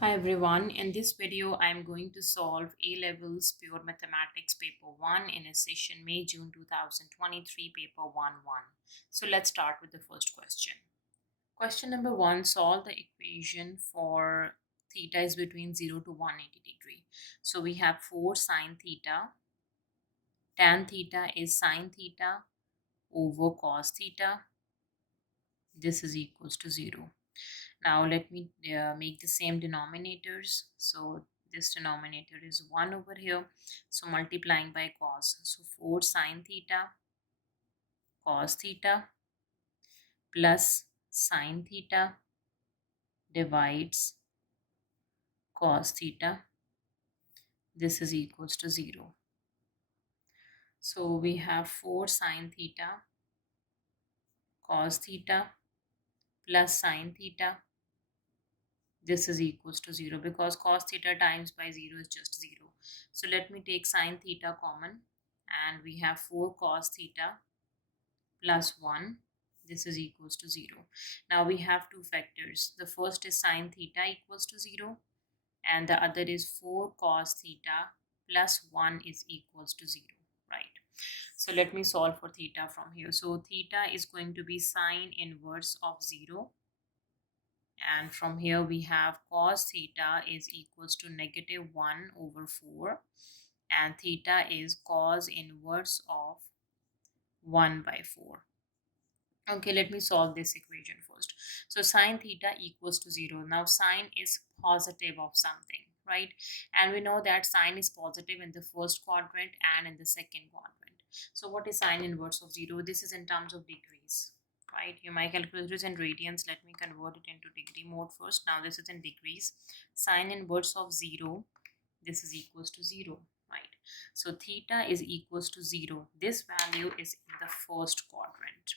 Hi everyone, in this video I am going to solve A-Levels Pure Mathematics Paper 1 in a session May-June 2023 Paper 1-1. So let's start with the first question. Question number 1, solve the equation for theta is between 0 to 180 degree. So we have 4 sine theta, tan theta is sine theta over cos theta. This is equals to 0. Now let me make the same denominators. So this denominator is 1 over here. So multiplying by cos. So 4 sine theta cos theta plus sine theta divides cos theta. This is equals to 0. So we have 4 sine theta cos theta plus sine theta. This is equals to 0 because cos theta times by 0 is just 0. So let me take sine theta common and we have 4 cos theta plus 1. This is equals to 0. Now we have two factors. The first is sine theta equals to 0 and the other is 4 cos theta plus 1 is equals to 0, right? So let me solve for theta from here. So theta is going to be sine inverse of 0. And from here we have cos theta is equals to negative 1 over 4 and theta is cos inverse of 1 by 4. Okay, let me solve this equation first. So sine theta equals to 0. Now sine is positive of something, right? And we know that sine is positive in the first quadrant and in the second quadrant. So what is sine inverse of 0? This is in terms of degrees, right? My calculator is in radians. Let me convert it into degree mode first. Now this is in degrees. Sine inverse of 0, this is equals to 0, right? So theta is equals to 0. This value is in the first quadrant,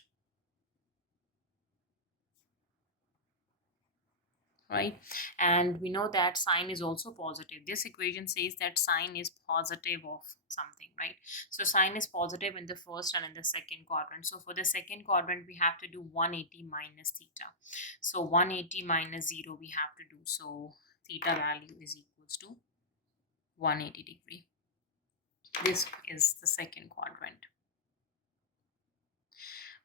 right? And we know that sine is also positive. This equation says that sine is positive of something, right? So sine is positive in the first and in the second quadrant. So for the second quadrant we have to do 180 minus theta. So 180 minus 0 we have to do. So theta value is equals to 180 degree. This is the second quadrant.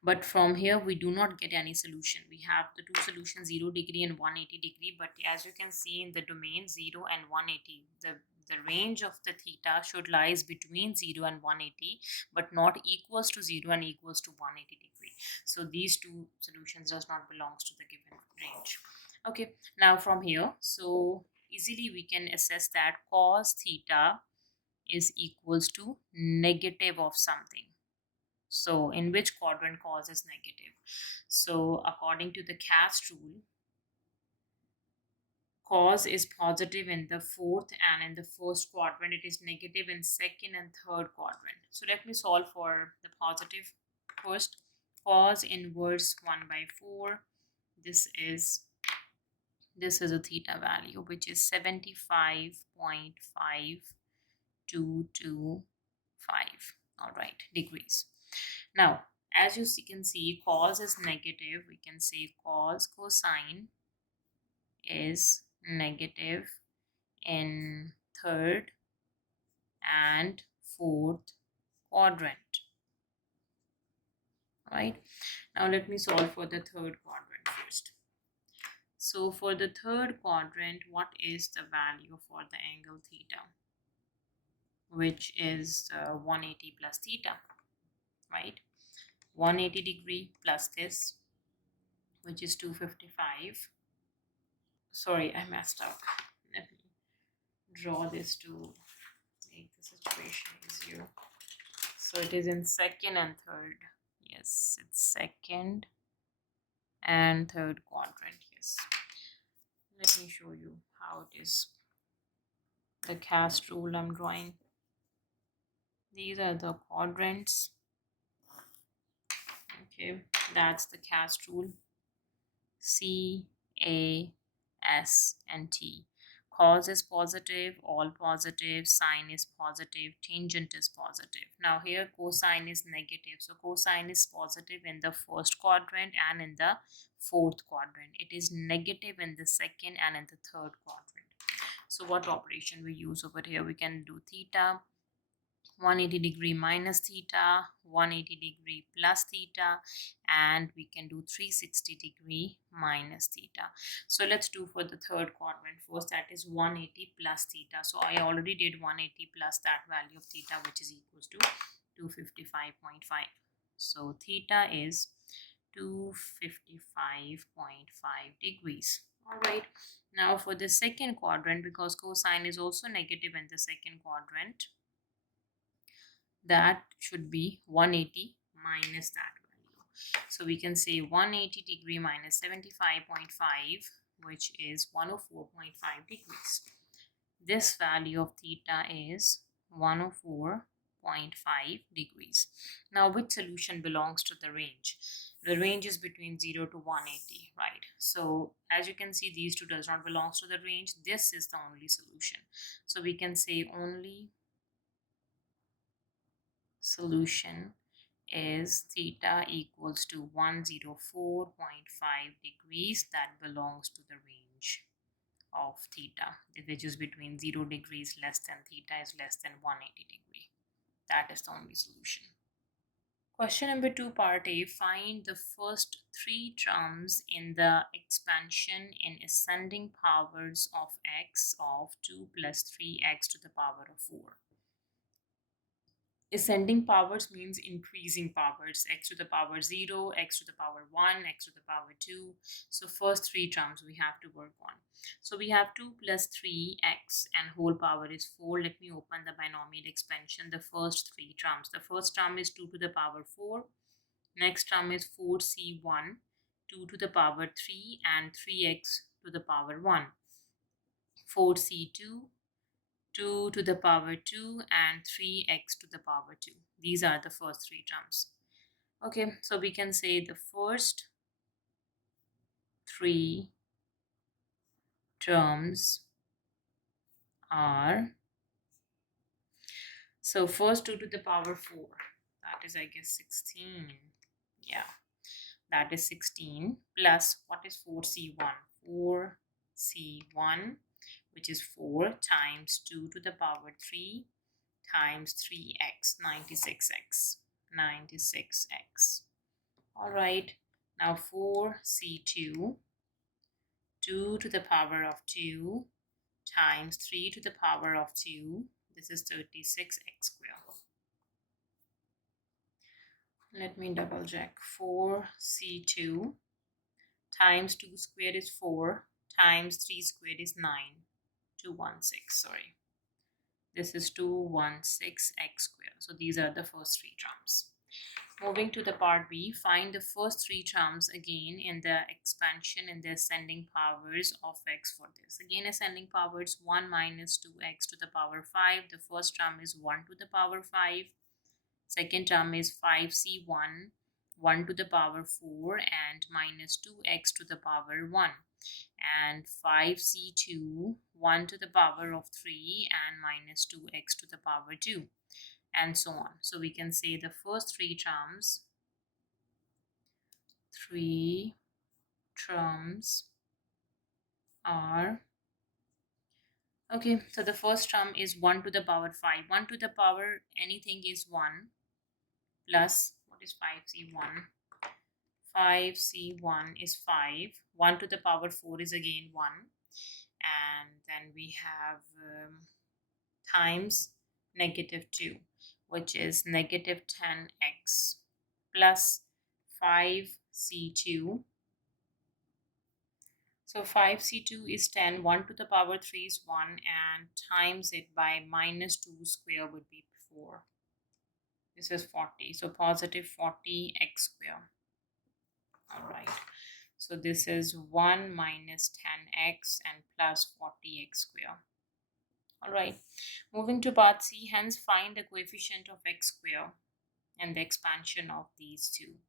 But from here we do not get any solution. We have the two solutions, 0 degree and 180 degree, but as you can see in the domain 0 and 180, the range of the theta should lies between 0 and 180 but not equals to 0 and equals to 180 degree. So these two solutions does not belongs to the given range. Okay, now from here, so easily we can assess that cos theta is equals to negative of something. So in which quadrant cos is negative? So according to the cast rule, cos is positive in the fourth and in the first quadrant. It is negative in second and third quadrant. So let me solve for the positive first. Cos inverse 1 by 4. This is a theta value which is 75.5225. All right, degrees. Now, as you can see, cos is negative. We can say cosine is negative in third and fourth quadrant. Right? Now, let me solve for the third quadrant first. So, for the third quadrant, what is the value for the angle theta? Which is 180 plus theta, right? 180 degree plus this, which is 255. Sorry, I messed up. Let me draw this to make the situation easier. So it is in second and third. Yes, it's second and third quadrant. Yes. Let me show you how it is. The cast rule I'm drawing. These are the quadrants. Okay, that's the cast rule. C, A, S, and T. Cos is positive, all positive, sine is positive, tangent is positive. Now here cosine is negative. So cosine is positive in the first quadrant and in the fourth quadrant. It is negative in the second and in the third quadrant. So what operation we use over here? We can do theta 180 degree minus theta, 180 degree plus theta, and we can do 360 degree minus theta. So let's do for the third quadrant first, that is 180 plus theta. So I already did 180 plus that value of theta, which is equals to 255.5. So theta is 255.5 degrees. All right, now for the second quadrant, because cosine is also negative in the second quadrant, that should be 180 minus that value. So we can say 180 degree minus 75.5, which is 104.5 degrees. This value of theta is 104.5 degrees. Now, which solution belongs to the range? The range is between 0 to 180, right? So as you can see, these two does not belong to the range. This is the only solution. So we can say only solution is theta equals to 104.5 degrees. That belongs to the range of theta, which is between 0 degrees less than theta is less than 180 degree. That is the only solution. Question number 2, part A. Find the first three terms in the expansion in ascending powers of x of 2 plus 3x to the power of 4. Ascending powers means increasing powers, x to the power 0, x to the power 1, x to the power 2. So first three terms we have to work on. So we have 2 plus 3x and whole power is 4. Let me open the binomial expansion, the first three terms. The first term is 2 to the power 4. Next term is 4c1, 2 to the power 3 and 3x to the power 1. 4c2, 2 to the power 2 and 3x to the power 2. These are the first three terms. Okay, so we can say the first three terms are, so first 2 to the power 4, that is I guess 16. Yeah, that is 16 plus what is 4c1? 4c1, which is 4 times 2 to the power 3 times 3x, 96x, 96x. All right, now 4c2, 2 to the power of 2 times 3 to the power of 2, this is 36x squared. Let me double check. 4c2 times 2 squared is 4 times 3 squared is 9, 216, sorry. This is 216x squared. So these are the first three terms. Moving to the part B, find the first three terms again in the expansion in the ascending powers of x for this. Again, ascending powers, 1 minus 2x to the power 5. The first term is 1 to the power 5. Second term is 5c1, 1 to the power 4 and minus 2x to the power 1. And 5c2, 1 to the power of 3 and minus 2x to the power 2, and so on. So we can say the first three terms are, okay, so the first term is 1 to the power 5. 1 to the power anything is 1 plus, what is 5c1? 5c1 is 5. 1 to the power 4 is again 1. And then we have times negative 2, which is negative 10x plus 5c2. So 5c2 is 10, 1 to the power 3 is 1, and times it by minus 2 square would be 4. This is 40, so positive 40x square. All right, so this is 1 minus 10x and plus 40x square. All right, moving to part C, hence find the coefficient of x square and the expansion of these two.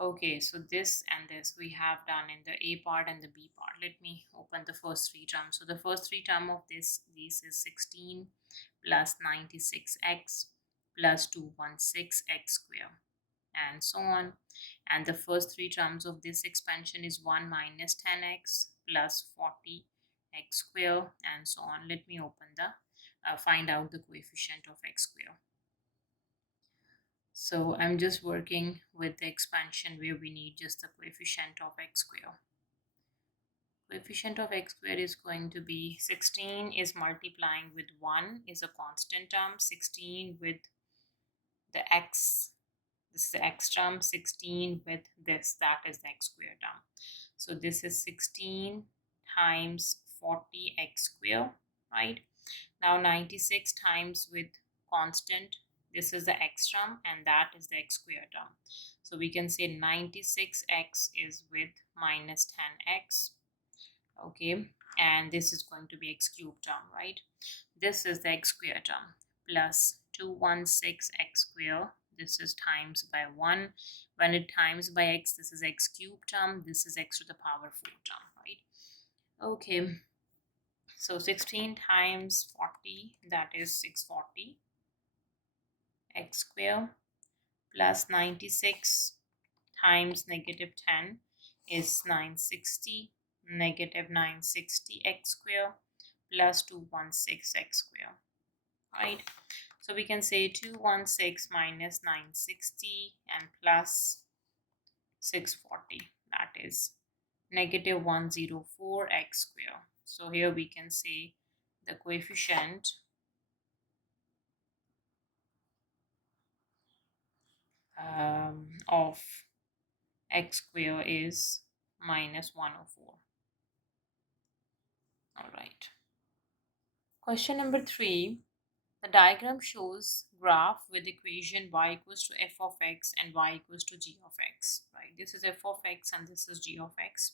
Okay, so this and this we have done in the A part and the B part. Let me open the first three terms. So the first three term of this is 16 plus 96x plus 216x square, and so on. And the first three terms of this expansion is 1 minus 10x plus 40 x square, and so on. Let me open the find out the coefficient of x square. So I'm just working with the expansion where we need just the coefficient of x square. Coefficient of x square is going to be 16 is multiplying with 1 is a constant term, 16 with the x, this is the x term, 16 with this, that is the x square term. So this is 16 times 40x square, right? Now 96 times with constant, this is the x term and that is the x square term. So we can say 96x is with minus 10x, okay, and this is going to be x cubed term, right? This is the x square term plus 216x square. This is times by 1. When it times by x, this is x cubed term. This is x to the power 4 term, right? Okay. So 16 times 40, that is 640 x square, plus 96 times negative 10 is 960, negative 960 x square plus 216 x square, right? So we can say 216 minus 960 and plus 640, that is negative 104 x square. So here we can say the coefficient of x square is minus 104. All right. Question number 3. The diagram shows graph with equation y equals to f of x and y equals to g of x, right? This is f of x and this is g of x.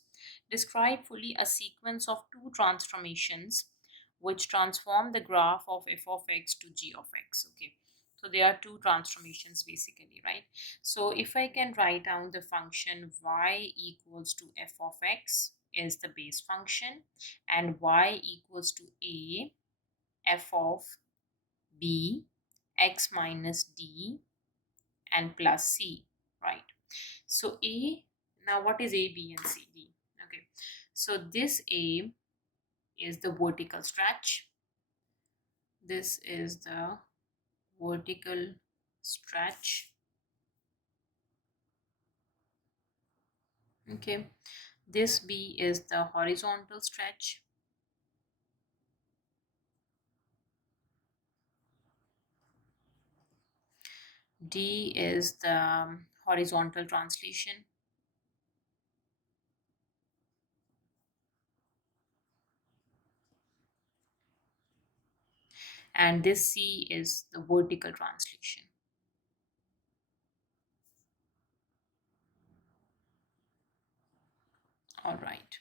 Describe fully a sequence of two transformations which transform the graph of f of x to g of x, okay? So there are two transformations basically, right? So if I can write down the function y equals to f of x is the base function and y equals to a f of b x minus d and plus c, right? So a, now what is a, b and c, d? Okay, so this a is the vertical stretch, this is the vertical stretch, okay, this b is the horizontal stretch, d is the horizontal translation, and this c is the vertical translation. All right,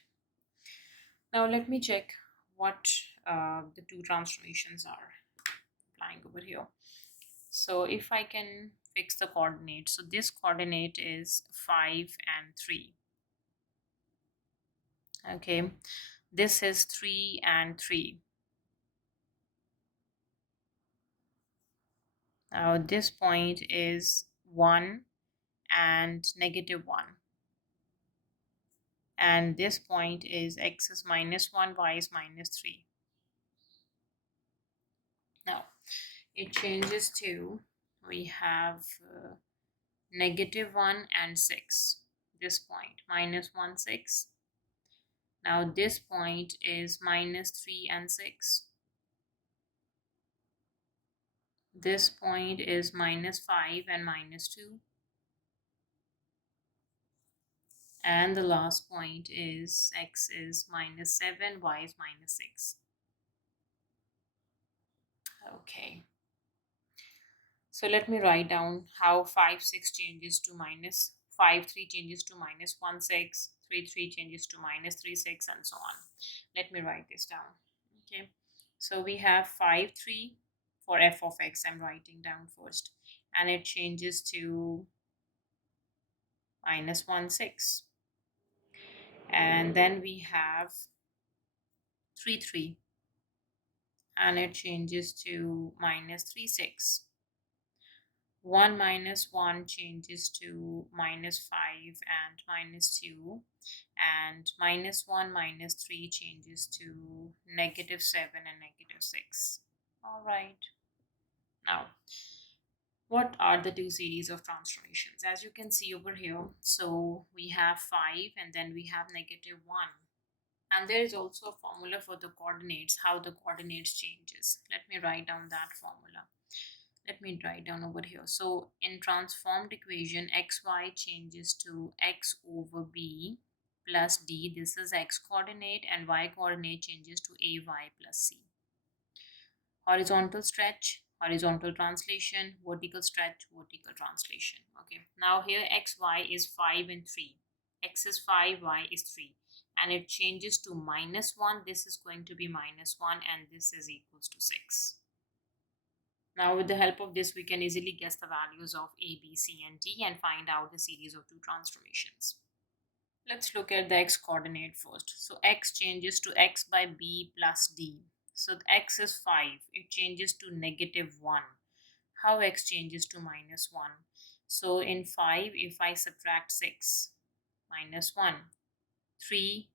now let me check what the two transformations are applying over here. So if I can fix the coordinate, so this coordinate is 5 and 3. Okay, this is 3 and 3. Now this point is 1 and negative 1. And this point is x is minus 1, y is minus 3. Now it changes to, we have negative 1 and 6. This point, minus 1, 6. Now this point is minus 3 and 6. This point is minus 5 and minus 2. And the last point is x is minus 7, y is minus 6. Okay. So let me write down how 5, 6 changes to minus 5, 3 changes to minus 1, 6, 3, 3 changes to minus 3, 6, and so on. Let me write this down. Okay. So we have 5, 3 for f of x. I'm writing down first. And it changes to minus 1, 6. And then we have 3, 3. And it changes to minus 3, 6. 1 minus 1 changes to minus 5 and minus 2, and minus 1 minus 3 changes to negative 7 and negative 6. All right. Now, what are the two series of transformations? As you can see over here, so we have 5 and then we have negative 1. And there is also a formula for the coordinates, how the coordinates changes. Let me write down that formula. Let me write down over here. So in transformed equation, xy changes to x over b plus d. This is x coordinate, and y coordinate changes to ay plus c. Horizontal stretch, horizontal translation, vertical stretch, vertical translation. Okay, now here xy is 5 and 3. X is 5, y is 3. And it changes to minus 1. This is going to be minus 1, and this is equals to 6. Now with the help of this, we can easily guess the values of A, B, C, and D and find out the series of two transformations. Let's look at the x coordinate first. So x changes to x by b plus d. So x is 5. It changes to negative 1. How x changes to minus 1? So in 5, if I subtract 6, minus 1, 3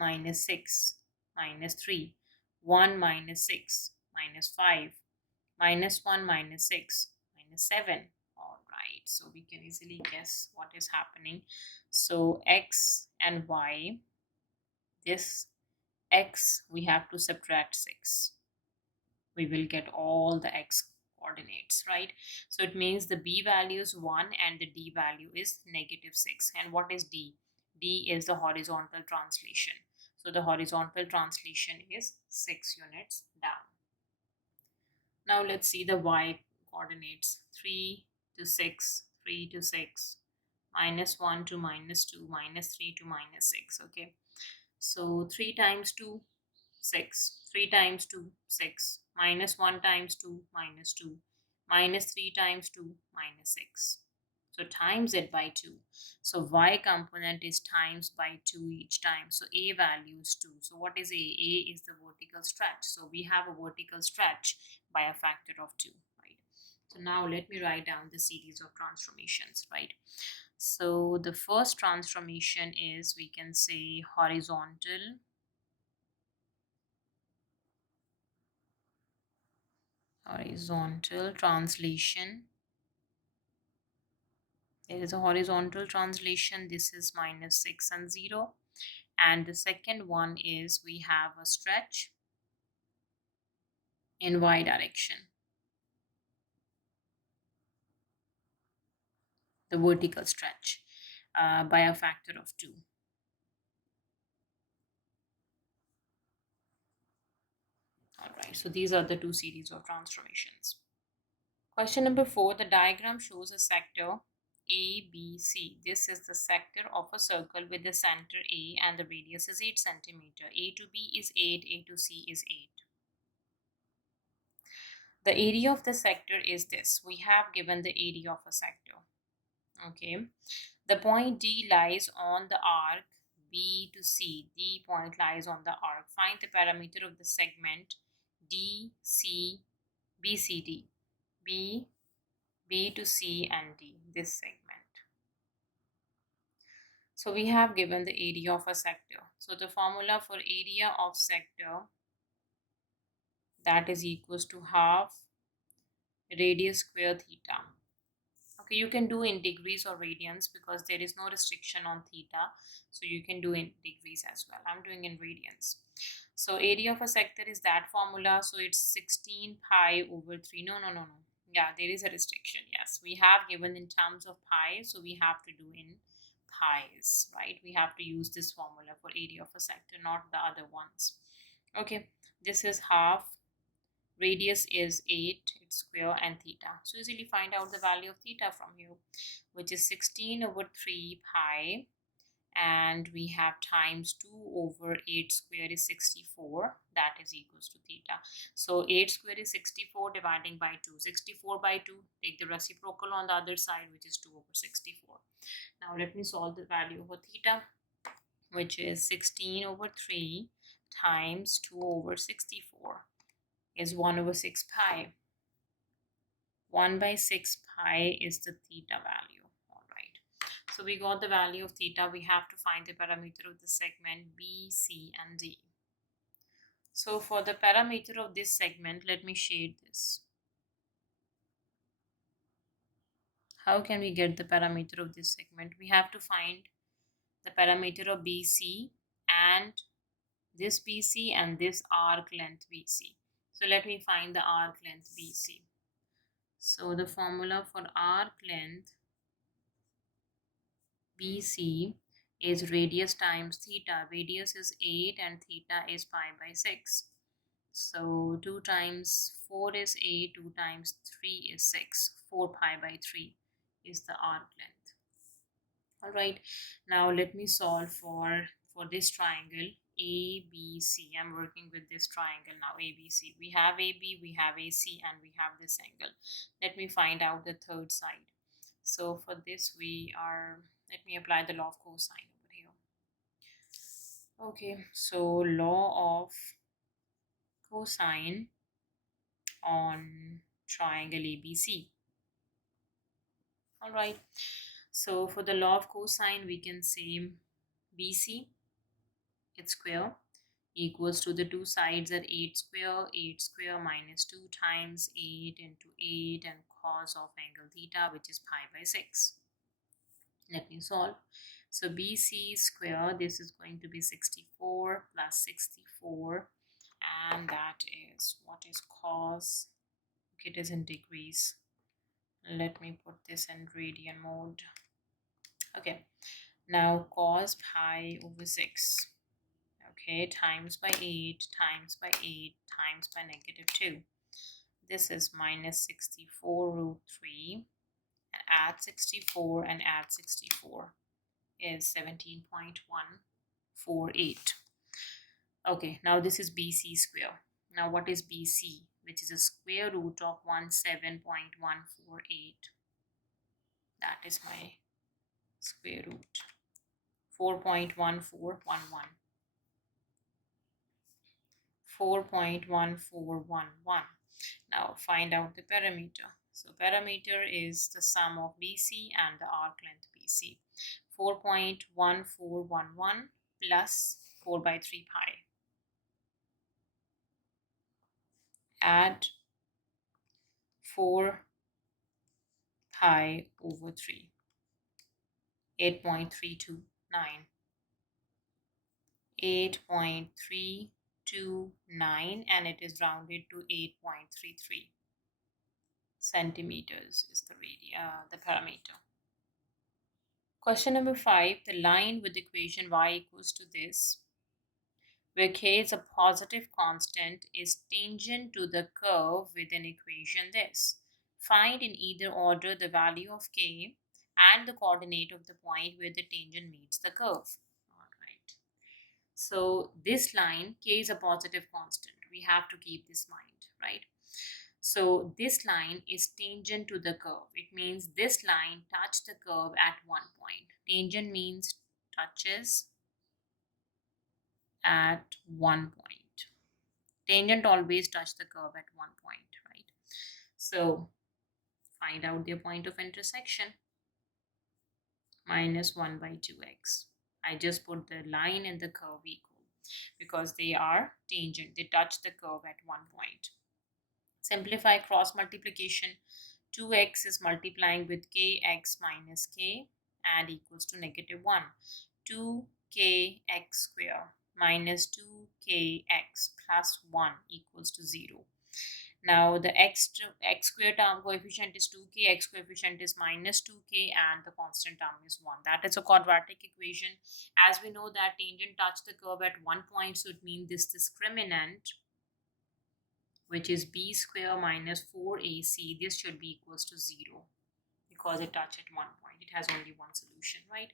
minus 6, minus 3, 1 minus 6, minus 5, minus 1 minus 6, minus 7. All right, so we can easily guess what is happening. So x and y, this x we have to subtract 6. We will get all the x coordinates, right? So it means the b value is 1 and the d value is negative 6. And what is d? D is the horizontal translation. So the horizontal translation is 6 units down. Now let's see the y coordinates. 3 to 6, 3 to 6, minus 1 to minus 2, minus 3 to minus 6. Okay, so 3 times 2, 6, 3 times 2, 6, minus 1 times 2, minus 2, minus 3 times 2, minus 6. So times it by 2. So y component is times by 2 each time. So a value is 2. So what is a? A is the vertical stretch. So we have a vertical stretch by a factor of 2, right? So now let me write down the series of transformations, right? So the first transformation is, we can say, horizontal translation. There is a horizontal translation. This is minus 6 and 0. And the second one is, we have a stretch in y direction, the vertical stretch, by a factor of 2. All right, so these are the two series of transformations. Question number 4, the diagram shows a sector A, B, C. This is the sector of a circle with the center A and the radius is 8 centimeter. A to B is 8, A to C is 8. The area of the sector is this. We have given the area of a sector. Okay. The point D lies on the arc B to C. D point lies on the arc. Find the parameter of the segment DC, BCD. B to C and D, this segment. So we have given the area of a sector. So the formula for area of sector, that is equals to half radius square theta. Okay, you can do in degrees or radians because there is no restriction on theta. So you can do in degrees as well. I'm doing in radians. So area of a sector is that formula. So it's 16 pi over 3. No. Yeah, there is a restriction. Yes, we have given in terms of pi. So we have to do in pies, right? We have to use this formula for area of a sector, not the other ones. Okay, this is half. Radius is 8, it's square, and theta. So easily find out the value of theta from here, which is 16 over 3 pi, and we have times 2 over 8 square is 64. That is equals to theta. So 8 square is 64 dividing by 2. 64 by 2. Take the reciprocal on the other side, which is 2 over 64. Now let me solve the value for theta, which is 16 over 3 times 2 over 64 is 1 over 6 pi. 1 by 6 pi is the theta value. All right. So we got the value of theta. We have to find the parameter of the segment B, C, and D. So for the parameter of this segment, let me shade this. How can we get the parameter of this segment? We have to find the parameter of BC and this BC and this arc length BC. So let me find the arc length BC. So the formula for arc length BC is radius times theta. Radius is 8 and theta is pi by 6. So 2 times 4 is 8, 2 times 3 is 6. 4 pi by 3 is the arc length. All right, now let me solve for this triangle ABC. I'm working with this triangle now, ABC. We have AB, we have AC, and we have this angle. Let me find out the third side. So for this let me apply the law of cosine over here. Okay, so law of cosine on triangle ABC. All right, so for the law of cosine, we can say BC, its square, equals to the two sides at 8 square minus 2 times 8 into 8 and cos of angle theta, which is pi by 6. Let me solve. So BC square, this is going to be 64 plus 64, and that is, what is cos? It is in degrees. Let me put this in radian mode. Okay, now cos pi over 6, okay, times by 8 times by 8 times by negative 2. This is minus 64 root 3, and add 64 and add 64 is 17.148. Okay, now this is BC square. Now what is BC, which is a square root of 17.148? That is my square root, 4.1411. 4.1411. Now find out the parameter. So parameter is the sum of BC and the arc length BC. 4.1411 plus 4 by 3 pi. Add 4 pi over 3. 8.329. 8.329, and it is rounded to 8.33 centimeters is the parameter. Question number 5, the line with equation y equals to this, where k is a positive constant, is tangent to the curve with an equation this. Find in either order the value of k and the coordinate of the point where the tangent meets the curve. All right. So this line, k is a positive constant. We have to keep this in mind, right? So this line is tangent to the curve. It means this line touched the curve at one point. Tangent means touches at one point. Tangent always touch the curve at one point, right? So find out their point of intersection. Minus 1 by 2x. I just put the line and the curve equal because they are tangent. They touch the curve at one point. Simplify cross multiplication. 2x is multiplying with kx minus k and equals to negative 1. 2kx square minus 2kx plus 1 equals to 0. Now the x square term coefficient is 2k, x coefficient is minus 2k, and the constant term is 1. That is a quadratic equation. As we know that tangent touched the curve at one point, so it means this discriminant, which is b square minus 4ac, this should be equals to 0 because it touched at one point. It has only one solution, right?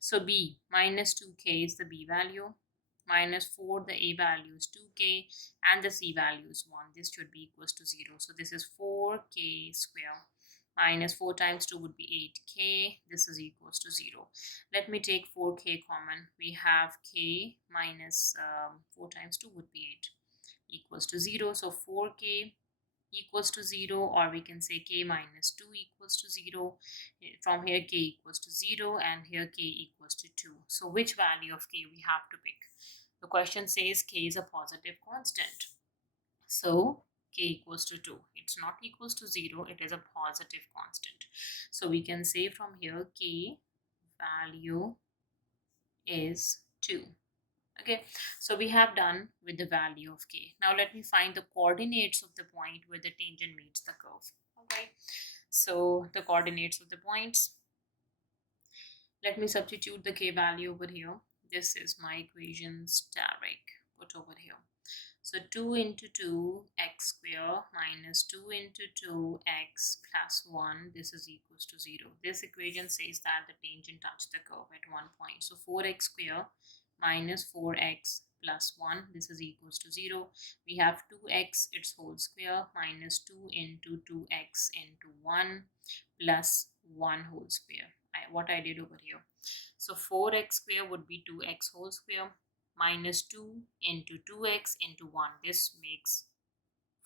So b minus 2k is the b value, minus 4 the a value is 2k, and the c value is 1. This should be equals to 0. So this is 4k square minus 4 times 2 would be 8k. This is equals to 0. Let me take 4k common. We have k minus 4 times 2 would be 8 equals to 0. So 4k equals to 0, or we can say k minus 2 equals to 0. From here k equals to 0 and here k equals to 2. So which value of k we have to pick? The question says k is a positive constant. So k equals to 2. It's not equals to 0, it is a positive constant. So we can say from here k value is 2. Okay, so we have done with the value of k. Now let me find the coordinates of the point where the tangent meets the curve. Alright, so the coordinates of the points. Let me substitute the k value over here. This is my equation direct put over here. So 2 into 2 x square minus 2 into 2x plus 1, this is equals to 0. This equation says that the tangent touched the curve at one point. So 4x square minus 4x plus 1, this is equals to 0. We have 2x its whole square minus 2 into 2x into 1 plus 1 whole square. What I did over here. So 4x square would be 2x whole square minus 2 into 2x into 1. This makes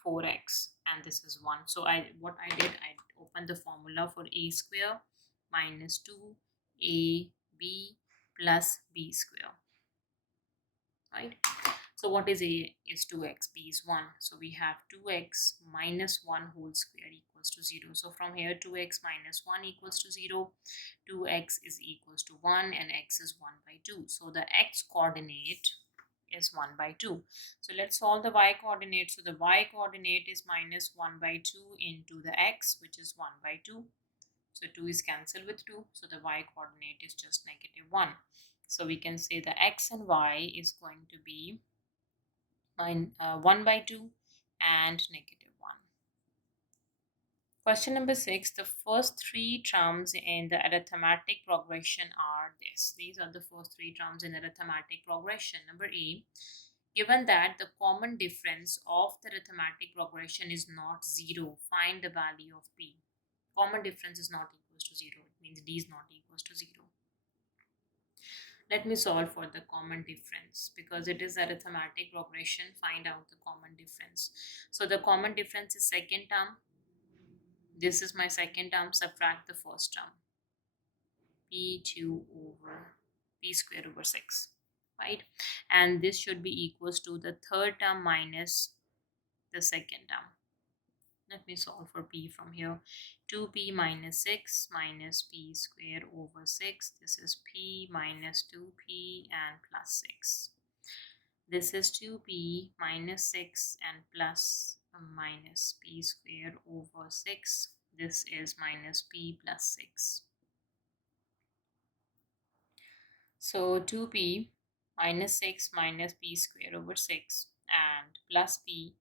4x and this is 1. So what I did, I opened the formula for a square minus 2ab plus b square. Right? So what is a is 2x, b is 1. So we have 2x minus 1 whole square equals to 0. So from here 2x minus 1 equals to 0. 2x is equals to 1 and x is 1 by 2. So the x coordinate is 1 by 2. So let's solve the y coordinate. So the y coordinate is minus 1 by 2 into the x, which is 1 by 2. So 2 is cancelled with 2. So the y coordinate is just negative 1. So we can say the x and y is going to be 1 by 2 and negative 1. Question number 6. The first three terms in the arithmetic progression are this. These are the first three terms in arithmetic progression. Number A. Given that the common difference of the arithmetic progression is not 0, find the value of P. Common difference is not equals to 0. It means D is not equals to 0. Let me solve for the common difference because it is arithmetic progression. Find out the common difference. So the common difference is second term. This is my second term. Subtract the first term. P2 over P square over 6. Right? And this should be equals to the third term minus the second term. Let me solve for P from here. 2P minus 6 minus P square over 6. This is P minus 2P and plus 6. This is 2P minus 6 and plus minus P square over 6. This is minus P plus 6. So 2P minus 6 minus P square over 6 and plus P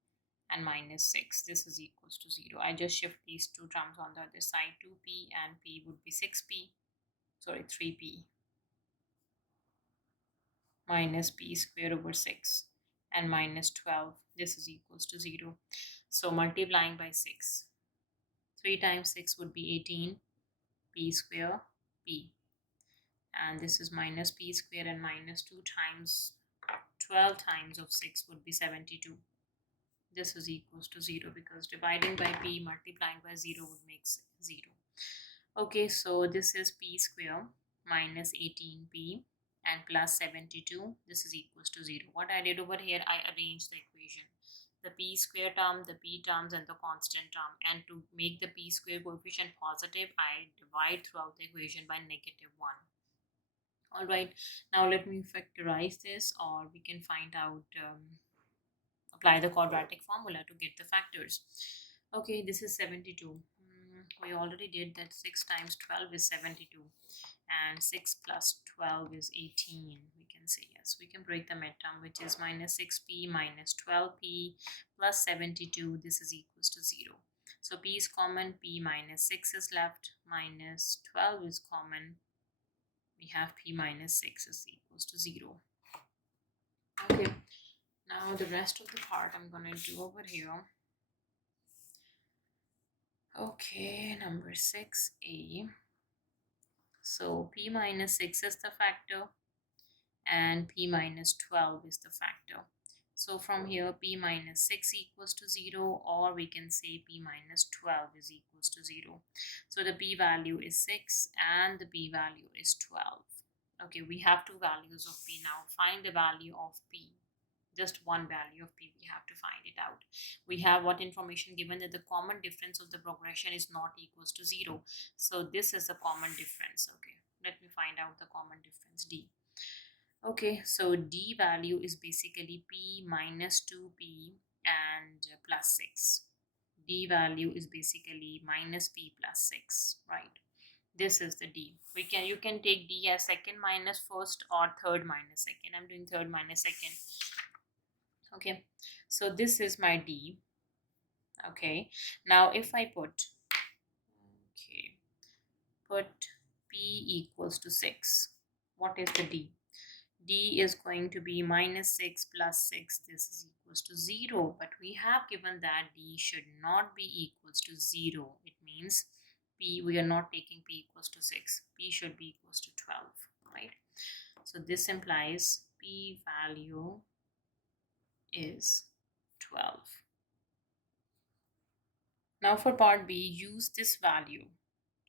and minus 6. This is equals to 0. I just shift these two terms on the other side. 2p and p would be 6p. Sorry, 3p minus p square over 6 and minus 12. This is equals to 0. So multiplying by 6. 3 times 6 would be 18 p square p. And this is minus p square and minus 2 times 12 times of 6 would be 72. This is equals to 0 because dividing by p multiplying by 0 would make 0. Okay, so this is p square minus 18p and plus 72. This is equals to 0. What I did over here, I arranged the equation. The p square term, the p terms and the constant term. And to make the p square coefficient positive, I divide throughout the equation by negative 1. Alright, now let me factorize this, or we can find out apply the quadratic formula to get the factors. Okay, this is 72. We already did that. 6 times 12 is 72 and 6 plus 12 is 18. We can say yes. We can break the midterm, which is minus 6p minus 12p plus 72. This is equals to 0. So p is common, p minus 6 is left, minus 12 is common. We have p minus 6 is equals to 0. Okay. Now the rest of the part I'm going to do over here. Okay, number 6a. So p minus 6 is the factor and p minus 12 is the factor. So from here, p minus 6 equals to 0, or we can say p minus 12 is equals to 0. So the p value is 6 and the p value is 12. Okay, we have two values of p now. Find the value of p. Just one value of p, we have to find it out. We have what information given, that the common difference of the progression is not equals to 0. So this is the common difference. Okay, let me find out the common difference, d. Okay, so d value is basically p minus 2p and plus 6. D value is basically minus p plus 6, right? This is the d. You can take d as second minus first or third minus second. I'm doing third minus second. Okay, so this is my d. Okay, now if I put p equals to 6, what is the d? D is going to be minus 6 plus 6. This is equals to 0. But we have given that D should not be equals to 0. It means P, we are not taking P equals to 6. P should be equals to 12, right? So this implies P value is 12. Now for part B, use this value,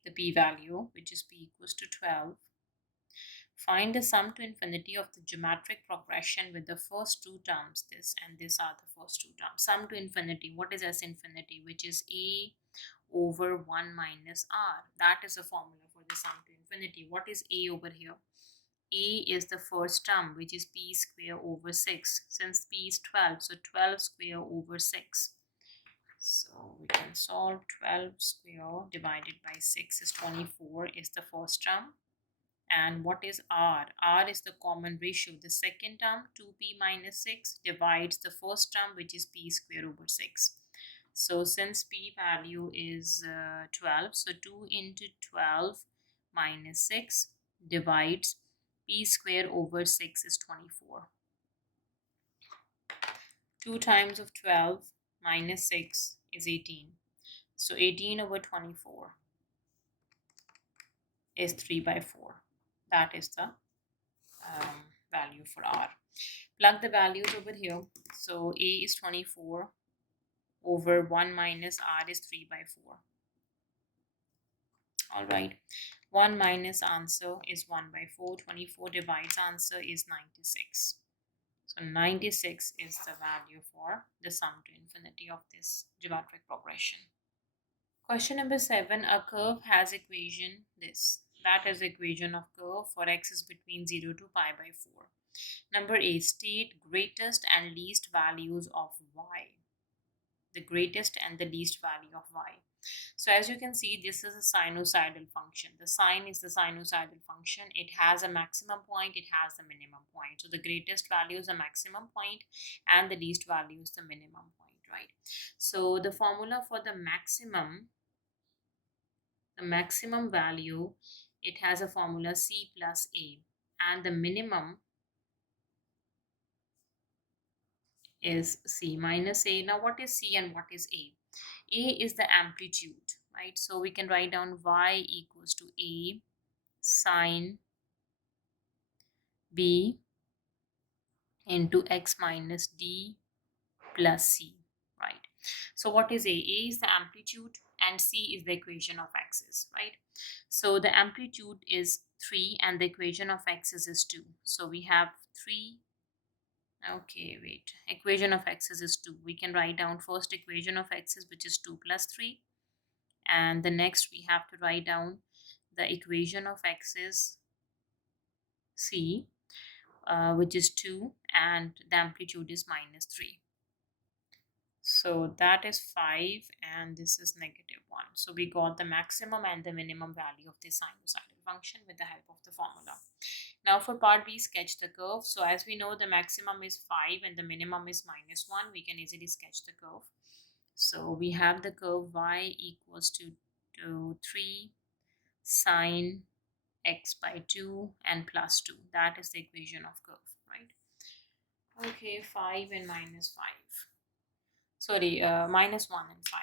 the P value, which is P equals to 12. Find the sum to infinity of the geometric progression with the first two terms, this and this are the first two terms. Sum to infinity, what is S infinity? Which is A over 1 minus R. That is the formula for the sum to infinity. What is A over here? A is the first term, which is P square over 6. Since P is 12, so 12 square over 6. So we can solve 12 square divided by 6 is 24 is the first term. And what is R? R is the common ratio. The second term, 2p minus 6, divides the first term, which is p square over 6. So since p value is 12, so 2 into 12 minus 6 divides p square over 6 is 24. 2 times of 12 minus 6 is 18. So 18 over 24 is 3 by 4. That is the value for R. Plug the values over here. So A is 24 over 1 minus R is 3 by 4. Alright. 1 minus answer is 1 by 4. 24 divides answer is 96. So 96 is the value for the sum to infinity of this geometric progression. Question number 7. A curve has equation this. That is the equation of curve for x is between 0 to pi by 4. Number A, state greatest and least values of y. The greatest and the least value of y. So as you can see, this is a sinusoidal function. The sine is the sinusoidal function. It has a maximum point, it has a minimum point. So the greatest value is the maximum point and the least value is the minimum point, right? So the formula for the maximum value, it has a formula c plus a, and the minimum is c minus a. Now what is c and what is a? A is the amplitude, right? So we can write down y equals to a sine b into x minus d plus c, right? So what is a? A is the amplitude and c is the equation of axis, right? So the amplitude is 3 and the equation of axis is 2. So we have 3. Okay, wait. Equation of axis is 2. We can write down first equation of axis, which is 2 plus 3. And the next we have to write down the equation of axis c, which is 2, and the amplitude is minus 3. So that is 5 and this is negative 1. So we got the maximum and the minimum value of this sinusoidal function with the help of the formula. Now for part B, sketch the curve. So as we know, the maximum is 5 and the minimum is minus 1. We can easily sketch the curve. So we have the curve y equals to 3 sine x by 2 and plus 2. That is the equation of curve, right? Okay, 5 and minus 5. Sorry, minus 1 and 5.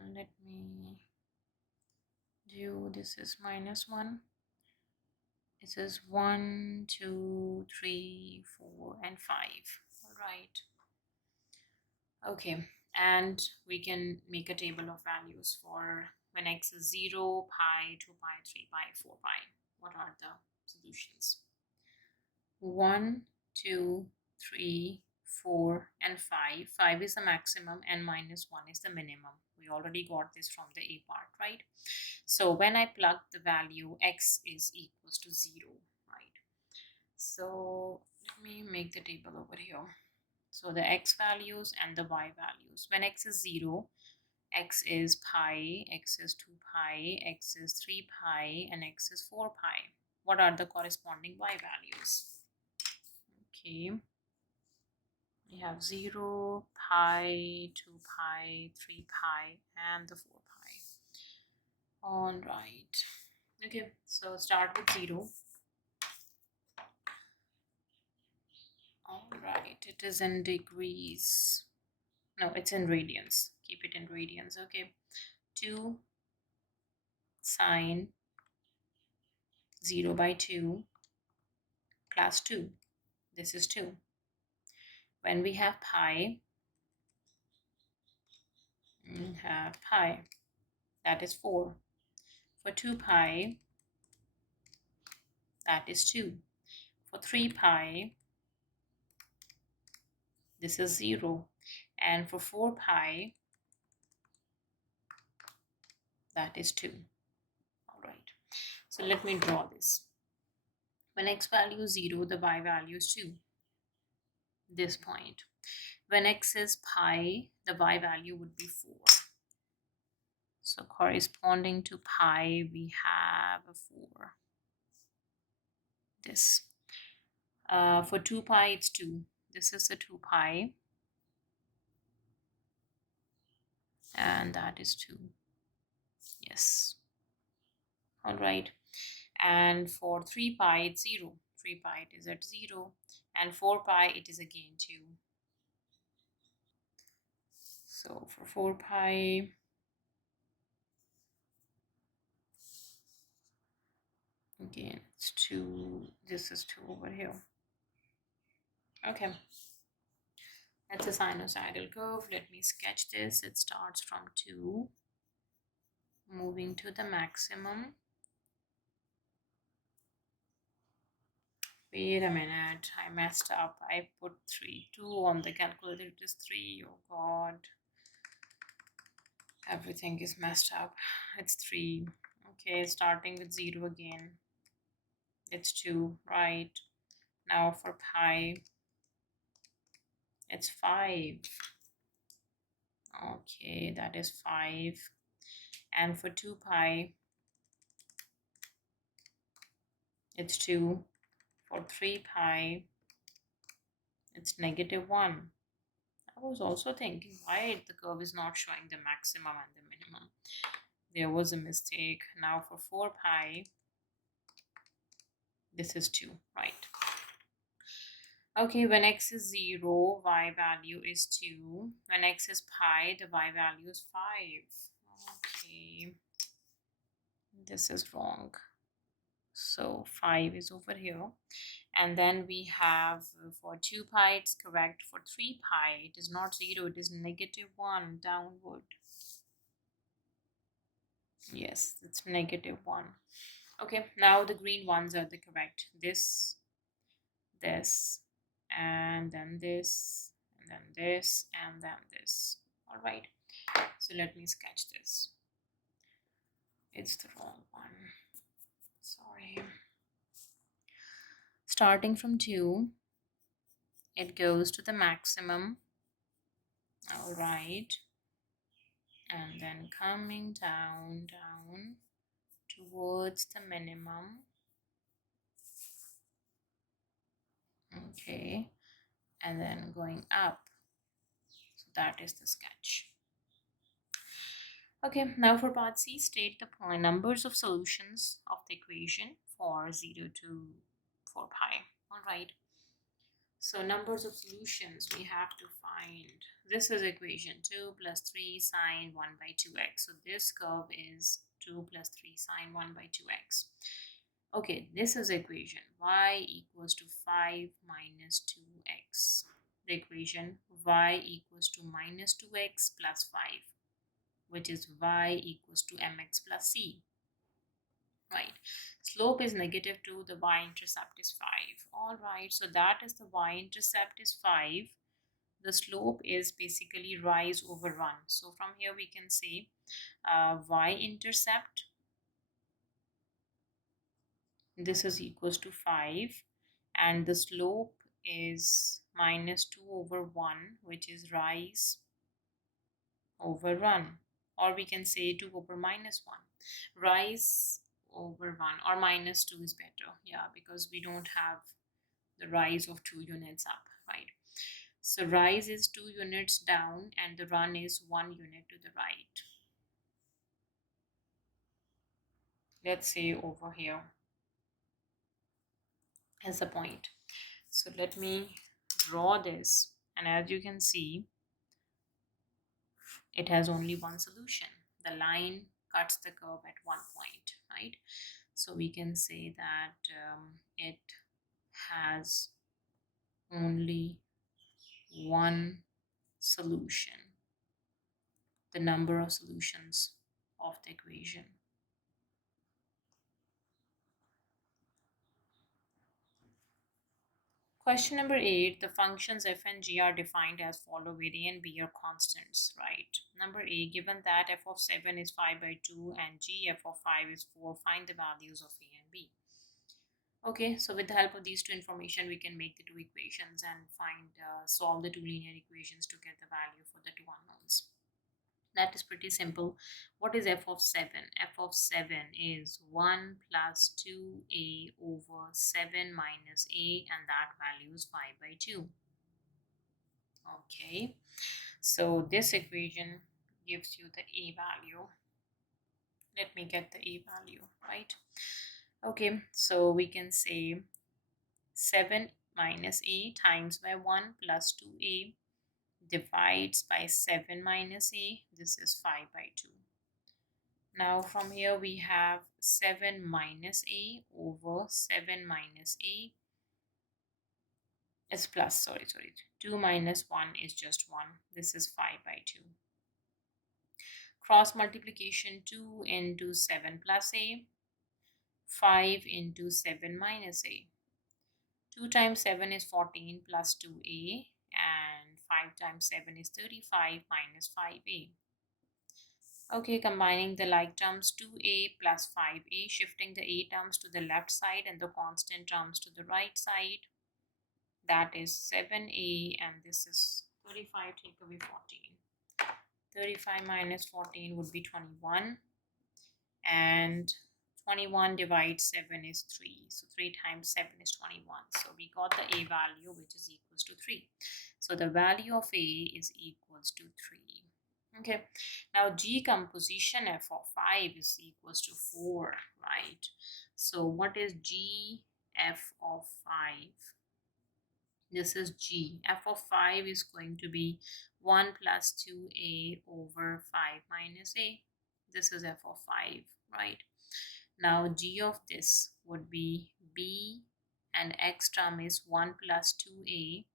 And let me do, this is minus 1. It says 1, 2, 3, 4, and 5. right. Okay, and we can make a table of values for when x is 0, pi, 2 pi, 3 pi, 4 pi. What are the solutions? 1, 2, 3, 4, and 5. 5 is the maximum and minus 1 is the minimum. We already got this from the A part, right? So when I plug the value, x is equals to 0, right? So let me make the table over here. So the x values and the y values. When x is 0, x is pi, x is 2 pi, x is 3 pi, and x is 4 pi. What are the corresponding y values? Okay, we have 0, pi, 2 pi, 3 pi, and the 4 pi. All right. Okay, so start with 0. All right, it is in degrees. No, it's in radians. Keep it in radians. Okay, 2 sine 0 by 2 plus 2. This is 2. When we have pi, we have pi. That is 4. For 2 pi, that is 2. For 3 pi, this is 0. And for 4 pi, that is 2. All right. So let me draw this. When x value is 0, the y value is 2. This point. When x is pi, the y value would be 4. So corresponding to pi, we have a 4. This. For 2 pi, it's 2. This is the 2 pi. And that is 2. Yes. All right. And for 3 pi, it's 0. 3 pi, it is at 0. And 4 pi, it is again 2. So for 4 pi, again, it's 2. This is 2 over here. Okay. That's a sinusoidal curve. Let me sketch this. It starts from 2, moving to the maximum. Wait a minute, I messed up. I put 3, 2 on the calculator. It is 3. Oh God. Everything is messed up. It's 3. Okay, starting with 0 again. It's 2, right? Now for pi, it's 5. Okay, that is 5. And for 2 pi, it's 2. For 3 pi, it's -1. I was also thinking why the curve is not showing the maximum and the minimum. There was a mistake. Now for 4 pi, this is 2, right? Okay, when x is 0, y value is 2. When x is pi, the y value is 5. Okay, this is wrong. So 5 is over here. And then we have for 2 pi, it's correct. For 3 pi, it is not 0, it is -1 downward. Yes, it's -1. Okay, now the green ones are the correct. This, and then this, and then this, and then this. All right, so let me sketch this. It's the wrong one. Sorry. Starting from 2, it goes to the maximum. All right. And then coming down towards the minimum. Okay. And then going up. So that is the sketch. Okay, now for part C, state the point numbers of solutions of the equation for 0 to 4 pi. All right. So numbers of solutions we have to find. This is equation 2 plus 3 sine 1 by 2x. So this curve is 2 plus 3 sine 1 by 2x. Okay, this is equation y equals to 5 minus 2x. the equation y equals to minus 2x plus 5, which is y equals to mx plus c, right? Slope is -2, the y-intercept is 5. All right, so that is the y-intercept is 5. The slope is basically rise over run. So from here we can say y-intercept, this is equals to 5, and the slope is -2 over 1, which is rise over run, or we can say 2 over -1. Rise over 1, or -2 is better, yeah, because we don't have the rise of 2 units up, right? So rise is 2 units down and the run is 1 unit to the right. Let's say over here as a point. So let me draw this, and as you can see, it has only one solution. The line cuts the curve at one point, right? So we can say that it has only one solution, the number of solutions of the equation. Question number 8, the functions f and g are defined as follow, where a and b are constants, right? Number A, given that f of 7 is 5 by 2 and g f of 5 is 4, find the values of a and b. Okay, so with the help of these two information, we can make the two equations and solve the two linear equations to get the value for the two unknowns. That is pretty simple. What is f of 7? F of 7 is 1 plus 2a over 7 minus a, and that value is 5 by 2. Okay, so this equation gives you the a value. Let me get the a value, right? Okay, so we can say 7 minus a times by 1 plus 2a divides by 7 minus a. This is 5 by 2. Now from here we have 7 minus a over 7 minus a is plus, sorry, 2 minus 1 is just 1. This is 5 by 2. Cross multiplication, 2 into 7 plus a, 5 into 7 minus a. 2 times 7 is 14 plus 2a, and 5 times 7 is 35 minus 5a. Okay, combining the like terms, 2a plus 5a, shifting the a terms to the left side and the constant terms to the right side. That is 7a, and this is 35, take away 14. 35 minus 14 would be 21, and 21 divided 7 is 3. So 3 times 7 is 21. So we got the a value, which is equals to 3. So the value of a is equals to 3. Okay, now g composition f of 5 is equals to 4, right? So what is g f of 5? This is g. F of 5 is going to be 1 plus 2a over 5 minus a. This is f of 5, right? Now g of this would be b, and x term is 1 plus 2a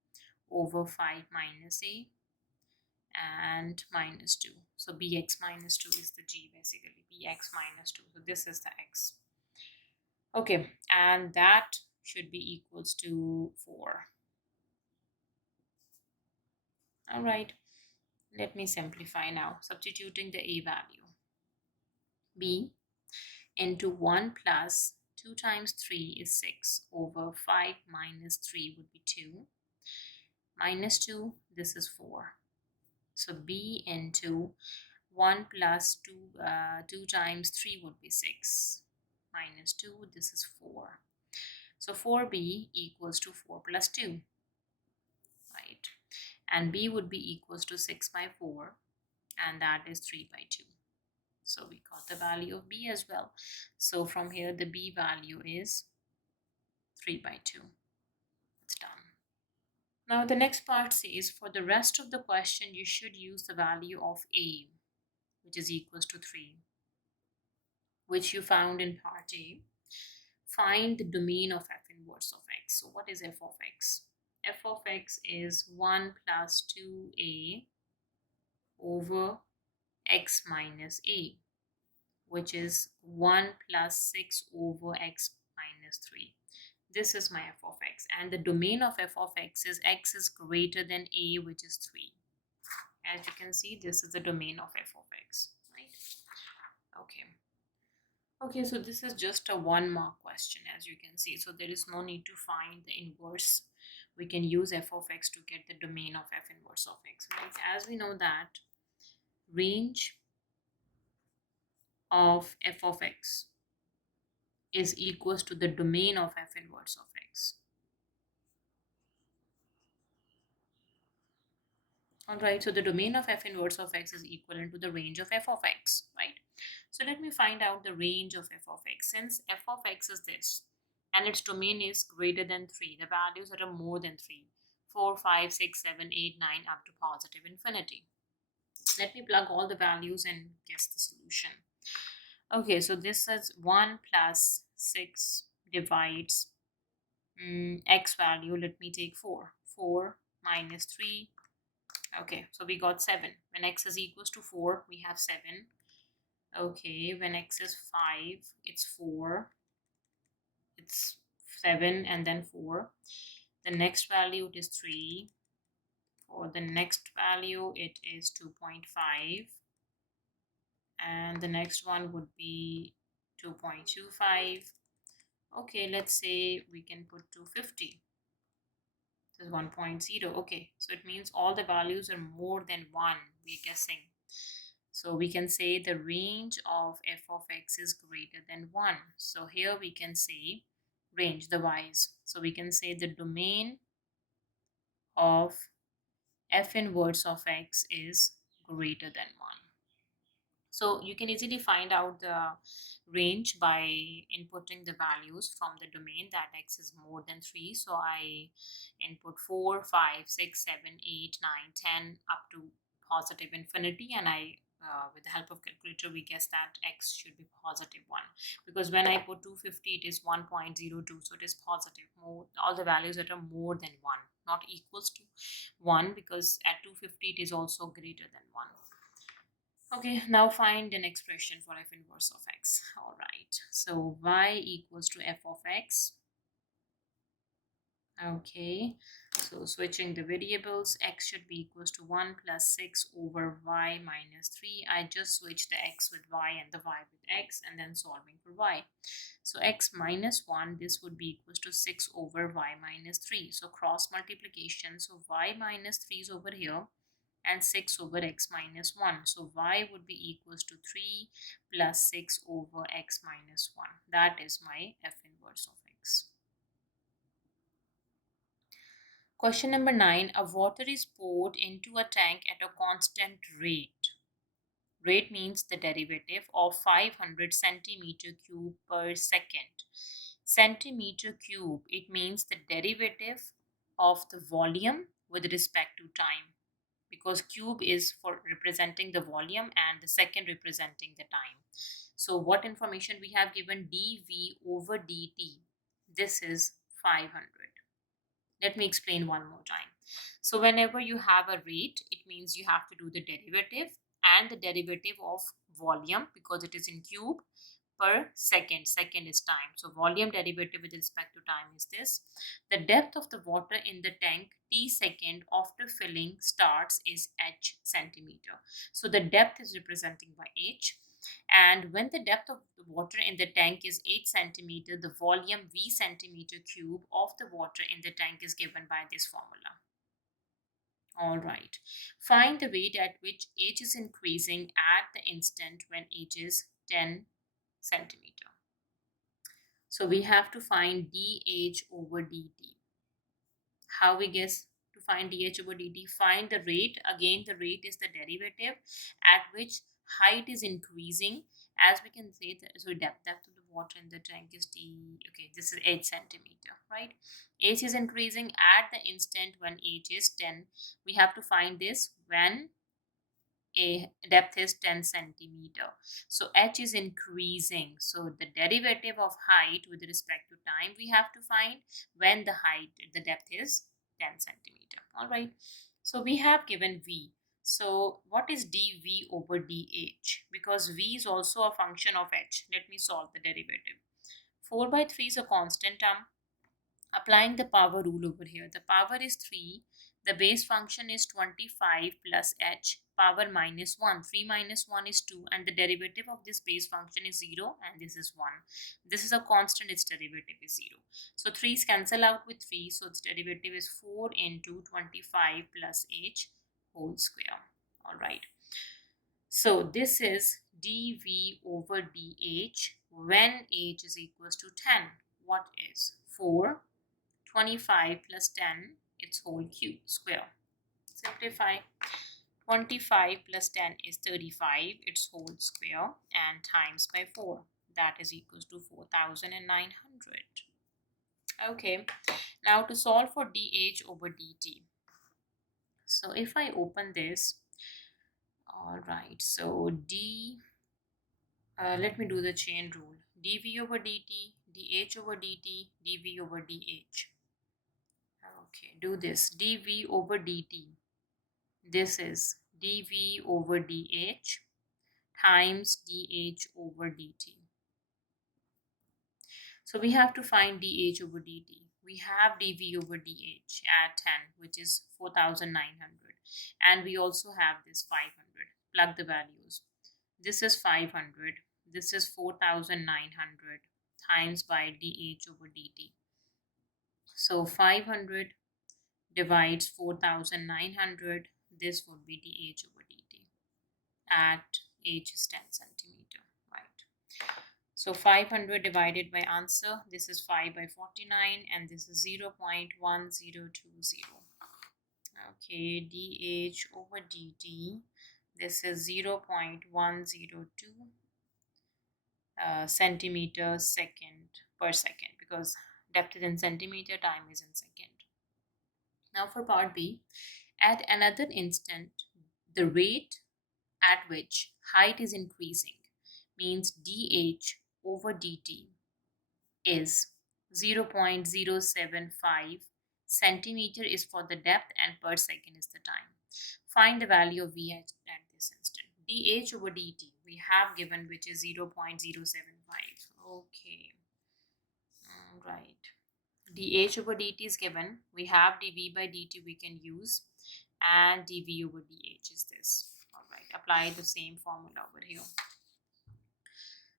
over 5 minus a, and minus 2. So bx minus 2 is the g, basically bx minus 2. So this is the x. Okay, and that should be equals to 4. All right, let me simplify now, substituting the a value. B into 1 plus 2 times 3 is 6 over 5 minus 3 would be 2. Minus 2, this is 4. So b into 1 plus 2 times 3 would be 6. Minus 2, this is 4. So 4b equals to 4 plus 2, right? And b would be equals to 6 by 4, and that is 3 by 2. So we got the value of b as well. So from here the b value is 3 by 2. It's done. Now the next part says, for the rest of the question you should use the value of a, which is equals to 3, which you found in part A. Find the domain of f inverse of x. So what is f of x? f of x is 1 plus 2a over x minus a, which is 1 plus 6 over x minus 3. This is my f of x, and the domain of f of x is greater than a, which is 3. As you can see, this is the domain of f of x, right? Okay, so this is just a 1 mark question, as you can see. So there is no need to find the inverse. We can use f of x to get the domain of f inverse of x, right? As we know that range of f of x is equals to the domain of f inverse of x. Alright, so the domain of f inverse of x is equivalent to the range of f of x, right? So let me find out the range of f of x. Since f of x is this, and its domain is greater than 3, the values that are more than 3, 4, 5, 6, 7, 8, 9, up to positive infinity. Let me plug all the values and guess the solution. Okay, so this is 1 plus 6 divides x value. Let me take 4. 4 minus 3. Okay, so we got 7. When x is equals to 4, we have 7. Okay, when x is 5, it's 4. It's 7 and then 4. The next value is 3. For the next value, it is 2.5. And the next one would be 2.25. Okay, let's say we can put 250. This is 1.0. Okay, so it means all the values are more than 1, we're guessing. So we can say the range of f of x is greater than 1. So here we can say range, the y's. So we can say the domain of f inverse of x is greater than 1. So you can easily find out the range by inputting the values from the domain that x is more than 3. So I input 4, 5, 6, 7, 8, 9, 10 up to positive infinity, and with the help of calculator we guess that x should be positive 1, because when I put 250 it is 1.02, so it is positive. More, all the values that are more than 1, not equals to 1, because at 250 it is also greater than 1. Okay, now find an expression for f inverse of x. All right, so y equals to f of x. Okay, so switching the variables, x should be equals to 1 plus 6 over y minus 3. I just switch the x with y and the y with x, and then solving for y. So x minus 1, this would be equals to 6 over y minus 3. So cross multiplication, so y minus 3 is over here, and 6 over x minus 1. So y would be equals to 3 plus 6 over x minus 1. That is my f inverse of x. Question number 9. A water is poured into a tank at a constant rate. Rate means the derivative of 500 centimeter cube per second. Centimeter cube, it means the derivative of the volume with respect to time, because cube is for representing the volume and the second representing the time. So what information we have given? dv over dt. This is 500. Let me explain one more time. So whenever you have a rate, it means you have to do the derivative and the derivative of volume, because it is in cube, per second. Second is time. So volume derivative with respect to time is this. The depth of the water in the tank t second after filling starts is h centimeter. So the depth is representing by h. And when the depth of the water in the tank is 8 centimeter, the volume v centimeter cube of the water in the tank is given by this formula. All right. Find the rate at which h is increasing at the instant when h is 10 centimeter. So we have to find dh over dt. How we guess to find dh over dt? Find the rate. Again, the rate is the derivative at which height is increasing. As we can say, so depth of the water in the tank is d. Okay, this is 8 centimeter, right? H is increasing at the instant when h is 10. We have to find this when a depth is 10 centimeter. So h is increasing. So the derivative of height with respect to time we have to find when the depth is 10 centimeter. All right. So we have given V. So what is dV over dH? Because V is also a function of H. Let me solve the derivative. 4 by 3 is a constant term. Applying the power rule over here. The power is 3. The base function is 25 plus h power minus 1. 3 minus 1 is 2 and the derivative of this base function is 0 and this is 1. This is a constant, its derivative is 0. So 3's cancel out with 3. So its derivative is 4 into 25 plus h whole square. Alright. So this is dv over dh when h is equals to 10. What is 4? 25 plus 10, its whole cube square. Simplify. 25 plus 10 is 35, its whole square, and times by 4. That is equals to 4,900. Okay, now to solve for dh over dt. So if I open this, all right, so let me do the chain rule. dv over dt, dh over dt, dv over dh. Okay, do this. dv over dt. This is dv over dh times dh over dt. So we have to find dh over dt. We have dv over dh at 10, which is 4,900. And we also have this 500. Plug the values. This is 500. This is 4,900 times by dh over dt. So 500 divides 4,900. This would be dh over dt at h is 10 centimeter, right? So 500 divided by answer, this is 5 by 49 and this is 0.1020. Okay, dh over dt, this is 0.102 centimeters second per second, because depth is in centimeter, time is in second. Now for part B, at another instant, the rate at which height is increasing means dh over dt is 0.075 centimeter is for the depth and per second is the time. Find the value of v at this instant. dh over dt we have given, which is 0.075. Okay, right. dh over dt is given. We have dv by dt we can use, and dv over dh is this. All right, apply the same formula over here.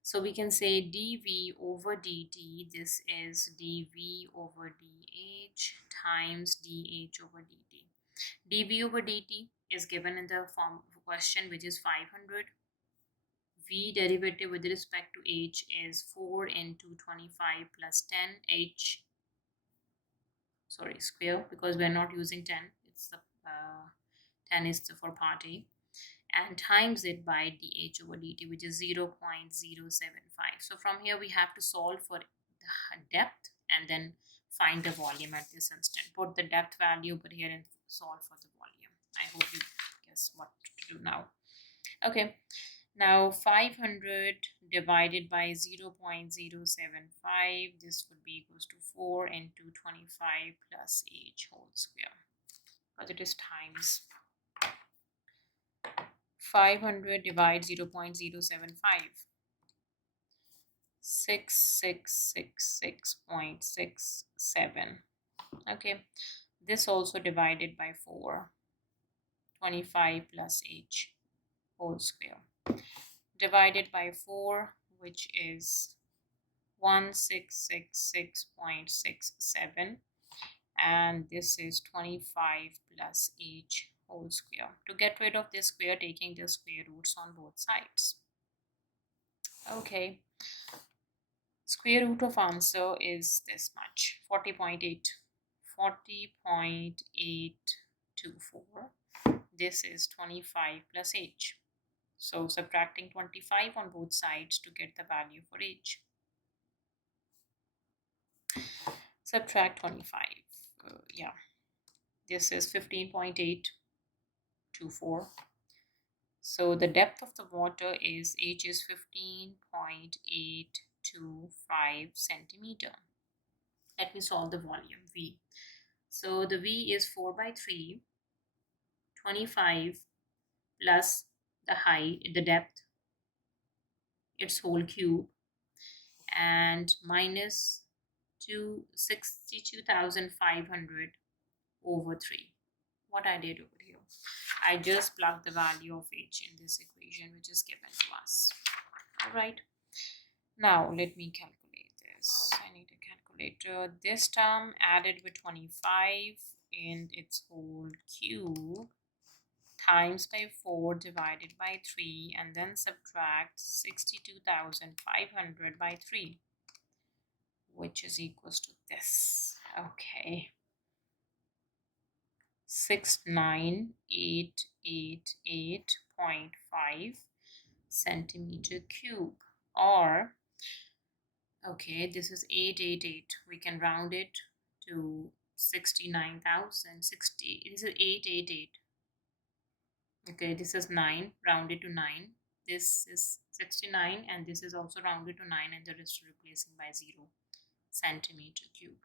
So we can say dv over dt, this is dv over dh times dh over dt. dv over dt is given in the form of a question, which is 500. V derivative with respect to h is 4 into 25 plus 10 h, sorry, square, because we're not using 10. It's the 10 is for part A, and times it by dh over dt, which is 0.075. So from here we have to solve for the depth and then find the volume at this instant. Put the depth value over here and solve for the volume. I hope you guess what to do now. Okay, now 500 divided by 0.075, this would be equals to 4 into 25 plus h whole square, because it is times. 500 divide 0.075, 6666.67. Okay, this also divided by 4, 25 plus h whole square, divided by 4, which is 1666.67, and this is 25 plus h whole square. To get rid of this square, taking the square roots on both sides. Okay, square root of answer is this much, 40.8, 40.824. This is 25 plus h. So subtracting 25 on both sides to get the value for h. Subtract 25. Yeah, this is 15.824. So the depth of the water is h is 15.825 centimeter. Let me solve the volume v. So the V is 4 by 3, 25 plus the height, the depth, its whole cube, and minus 62,500 over 3. What I did over here, I just plugged the value of h in this equation which is given to us. All right, now let me calculate this. I need a calculator. This term added with 25 in its whole cube times by 4 divided by 3 and then subtract 62,500 by 3, which is equals to this. Okay, 69888.5 centimeter cube, or okay, this is 888. We can round it to 69,060. This is 888. Okay, this is 9, rounded to 9. This is 69 and this is also rounded to 9 and the rest replacing by 0 centimeter cube.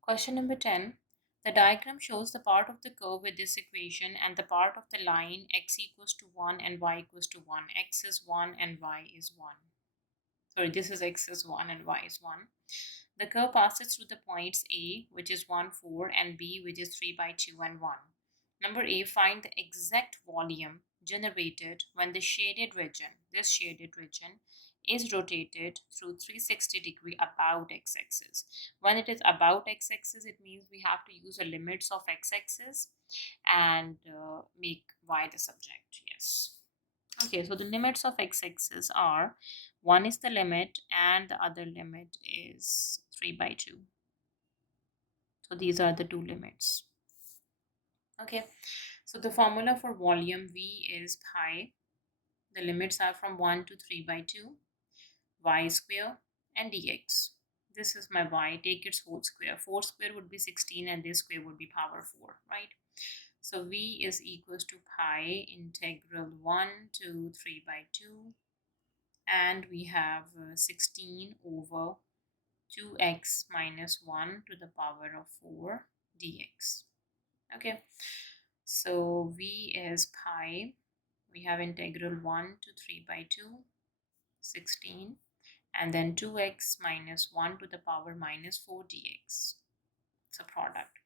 Question number 10. The diagram shows the part of the curve with this equation and the part of the line x equals to 1 and y equals to 1. X is 1 and y is 1. Sorry, this is x is 1 and y is 1. The curve passes through the points A, which is 1, 4, and B, which is 3 by 2 and 1. Number A, find the exact volume generated when the shaded region, this shaded region, is rotated through 360 degree about x-axis. When it is about x-axis, it means we have to use the limits of x-axis and make y the subject. Yes. Okay, so the limits of x-axis are, one is the limit and the other limit is 3 by 2. So these are the two limits. Okay, so the formula for volume V is pi. The limits are from 1 to 3 by 2, y square and dx. This is my y, take its whole square. 4 square would be 16 and this square would be power 4, right? So V is equals to pi integral 1 to 3 by 2, and we have 16 over 2x minus 1 to the power of 4 dx. Okay, so V is pi, we have integral 1 to 3 by 2, 16, and then 2x minus 1 to the power minus 4 dx. It's a product.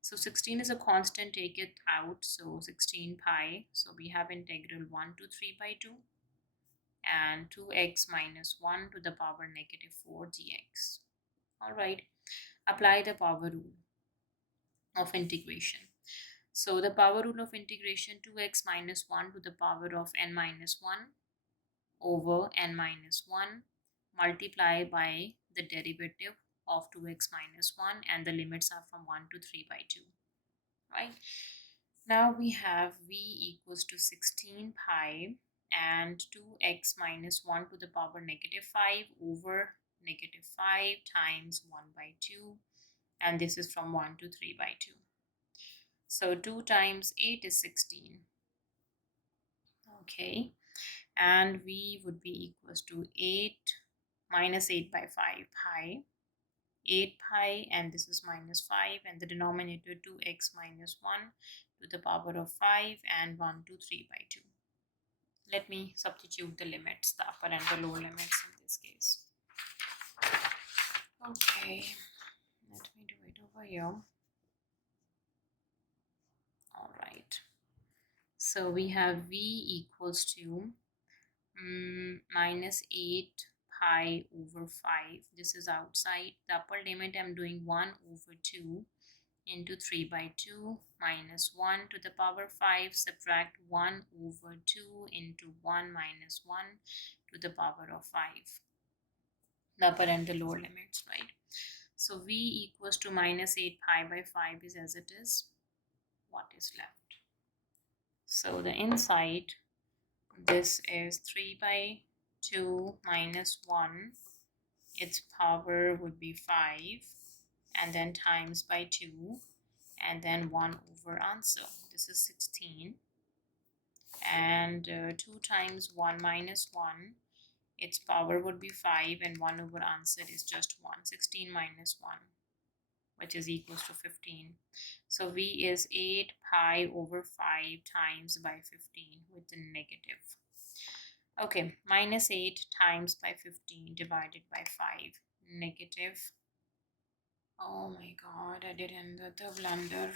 So 16 is a constant, take it out, so 16 pi. So we have integral 1 to 3 by 2 and 2x minus 1 to the power negative 4 dx. Alright, apply the power rule of integration. So the power rule of integration, 2x minus 1 to the power of n minus 1 over n minus 1 multiply by the derivative of 2x minus 1, and the limits are from 1 to 3 by 2, right? Now we have v equals to 16 pi and 2x minus 1 to the power negative 5 over negative 5 times 1 by 2, and this is from 1 to 3 by 2. So 2 times 8 is 16. Okay, and v would be equals to 8 minus 8 by 5 pi, 8 pi, and this is minus 5, and the denominator 2x minus 1 to the power of 5 and 1 to 3 by 2. Let me substitute the limits, the upper and the lower limits in this case. Okay, let me do it over here. All right, so we have v equals to minus 8 pi over 5. This is outside. The upper limit I'm doing 1 over 2 into 3 by 2 minus 1 to the power 5, subtract 1 over 2 into 1 minus 1 to the power of 5. The upper and the lower limits, right? So v equals to minus 8 pi by 5 is as it is. What is left? So the inside, this is 3 by 2 minus 1. Its power would be 5, and then times by 2, and then 1 over answer. This is 16. And 2 times 1 minus 1. Its power would be 5, and 1 over answer is just 1. 16 minus 1, which is equals to 15. So V is 8 pi over 5 times by 15 with the negative. Okay, minus 8 times by 15 divided by 5, negative. Oh my god, I did another blunder.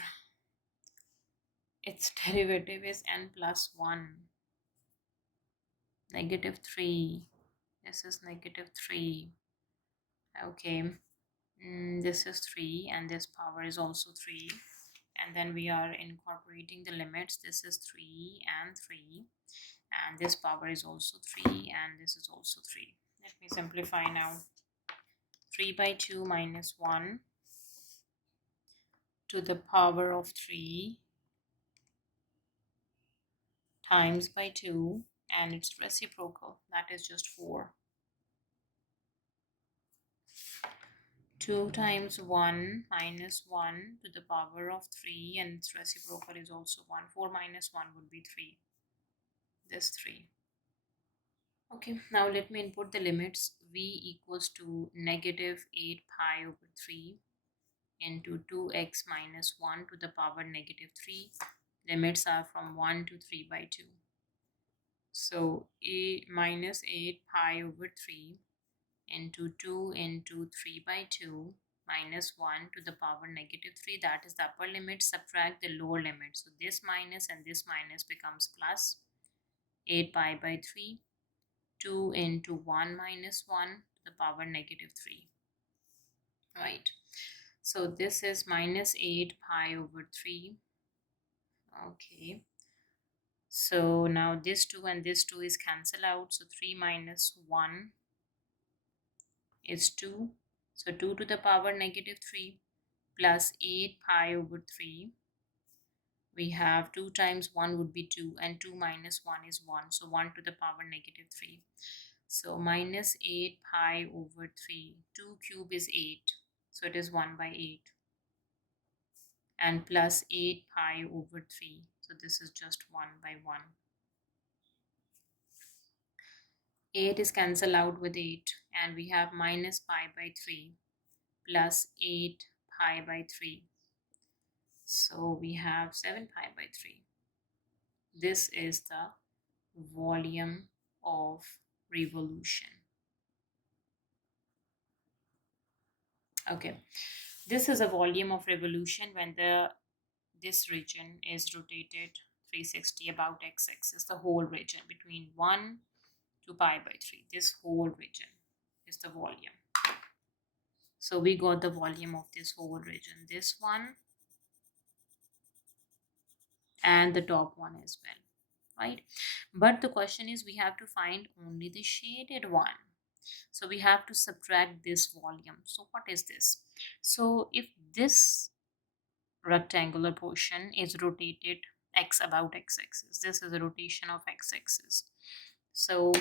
Its derivative is n plus 1. Negative 3. This is negative 3. Okay, this is 3 and this power is also 3. And then we are incorporating the limits. This is 3 and 3. And this power is also 3 and this is also 3. Let me simplify now. 3 by 2 minus 1 to the power of 3 times by 2, and its reciprocal, that is just 4. 2 times 1 minus 1 to the power of 3, and its reciprocal is also 1. 4 minus 1 would be 3. This 3. Okay, now let me input the limits. V equals to negative 8 pi over 3 into 2x minus 1 to the power negative 3. Limits are from 1 to 3 by 2. So a minus 8 pi over 3 into 2 into 3 by 2 minus 1 to the power negative 3, that is the upper limit. Subtract the lower limit. So this minus and this minus becomes plus 8 pi by 3. 2 into 1 minus 1 to the power negative 3. Right. So this is minus 8 pi over 3. Okay. So now this 2 and this 2 is cancelled out. So 3 minus 1 is 2. So 2 to the power negative 3 plus 8 pi over 3. We have 2 times 1 would be 2 and 2 minus 1 is 1. So 1 to the power negative 3. So minus 8 pi over 3. 2 cube is 8. So it is 1 by 8. And plus 8 pi over 3. So this is just 1 by 1. 8 is cancelled out with 8. And we have minus pi by 3 plus 8 pi by 3. So we have 7 pi by 3. This is the volume of revolution. Okay, this is a volume of revolution when this region is rotated 360 about x-axis, the whole region between 1 to pi by 3. This whole region is the volume. So we got the volume of this whole region, this one and the top one as well, right? But the question is we have to find only the shaded one. So we have to subtract this volume. So what is this? So if this rectangular portion is rotated x about x-axis, this is a rotation of x-axis. So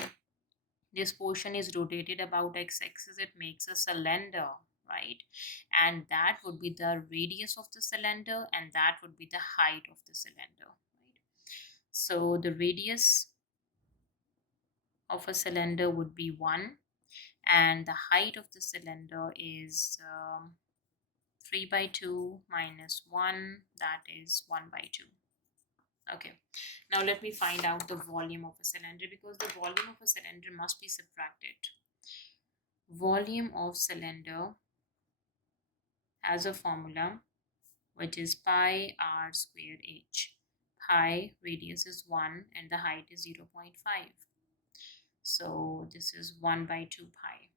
this portion is rotated about x-axis, it makes a cylinder, right? And that would be the radius of the cylinder and that would be the height of the cylinder, right? So the radius of a cylinder would be 1 and the height of the cylinder is 3 by 2 minus 1, that is 1 by 2. Okay, now let me find out the volume of a cylinder, because the volume of a cylinder must be subtracted. Volume of cylinder has a formula which is pi r squared h. Pi radius is 1 and the height is 0.5. So this is 1 by 2 pi.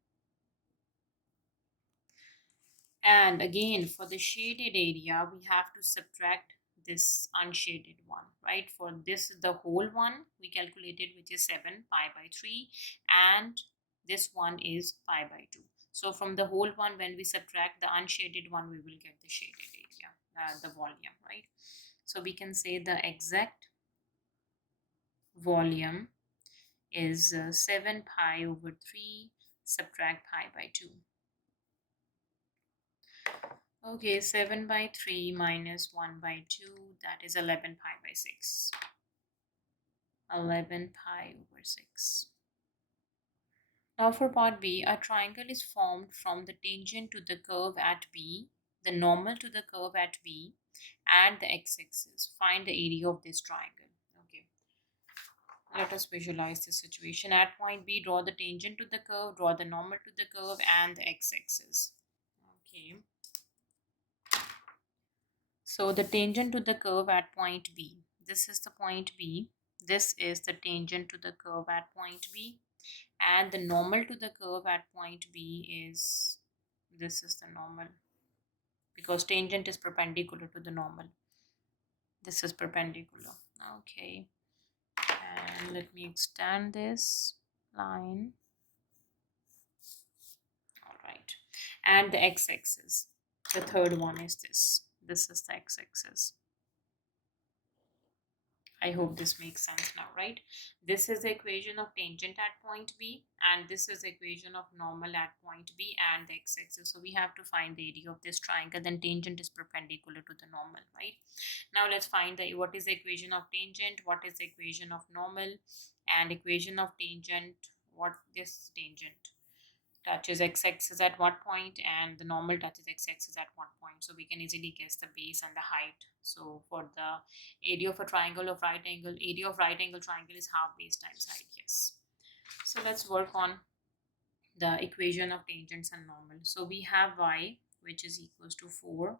And again, for the shaded area, we have to subtract this unshaded one, right? For this, the whole one we calculated, which is 7 pi by 3, and this one is pi by 2. So from the whole one, when we subtract the unshaded one, we will get the shaded area, the volume, right? So we can say the exact volume is 7 pi over 3 subtract pi by 2. Okay, 7 by 3 minus 1 by 2, that is 11 pi by 6. 11 pi over 6. Now for part B, a triangle is formed from the tangent to the curve at B the normal to the curve at B, and the x-axis. Find the area of this triangle. Okay, let us visualize the situation. At point B, draw the tangent to the curve, draw the normal to the curve, and the x-axis. Okay, so the tangent to the curve at point B. This is the point B. This is the tangent to the curve at point B. And the normal to the curve at point B is, this is the normal, because tangent is perpendicular to the normal. This is perpendicular. Okay, and let me extend this line. All right, and the x-axis, the third one is this is the x-axis. I hope this makes sense now, right? This is the equation of tangent at point B, and this is the equation of normal at point B and the x-axis. So we have to find the area of this triangle. Then tangent is perpendicular to the normal, right? Now let's find what is the equation of tangent, what is the equation of normal, and equation of tangent, what this tangent touches x-axis at what point and the normal touches x-axis at what point. So we can easily guess the base and the height. So for the area of a triangle of right angle, area of right angle triangle is half base times height. Yes. So let's work on the equation of tangents and normal. So we have y, which is equals to 4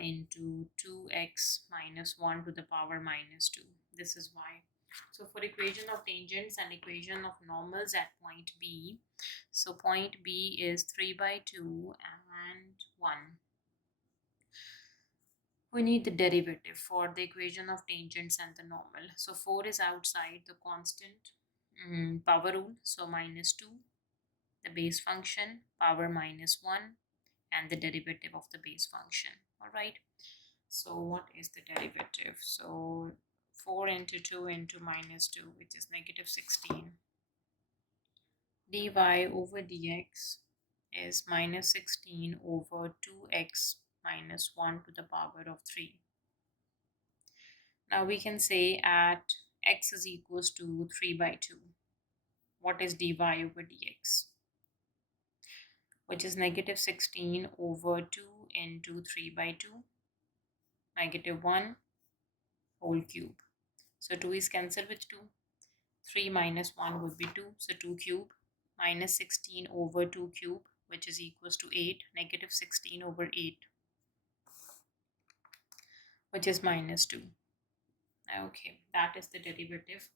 into 2x minus 1 to the power minus 2. This is y. So for equation of tangents and equation of normals at point B, so point B is 3 by 2 and 1. We need the derivative for the equation of tangents and the normal. So 4 is outside the constant power rule, so minus 2, the base function, power minus 1, and the derivative of the base function. All right, so what is the derivative? So 4 into 2 into minus 2, which is negative 16. dy over dx is minus 16 over 2x minus 1 to the power of 3. Now we can say at x is equals to 3 by 2. What is dy over dx? Which is negative 16 over 2 into 3 by 2, negative 1 whole cube. So 2 is cancelled with 2. 3 minus 1 would be 2. So 2 cube minus 16 over 2 cube, which is equals to 8, negative 16 over 8, which is minus 2. Okay, that is the derivative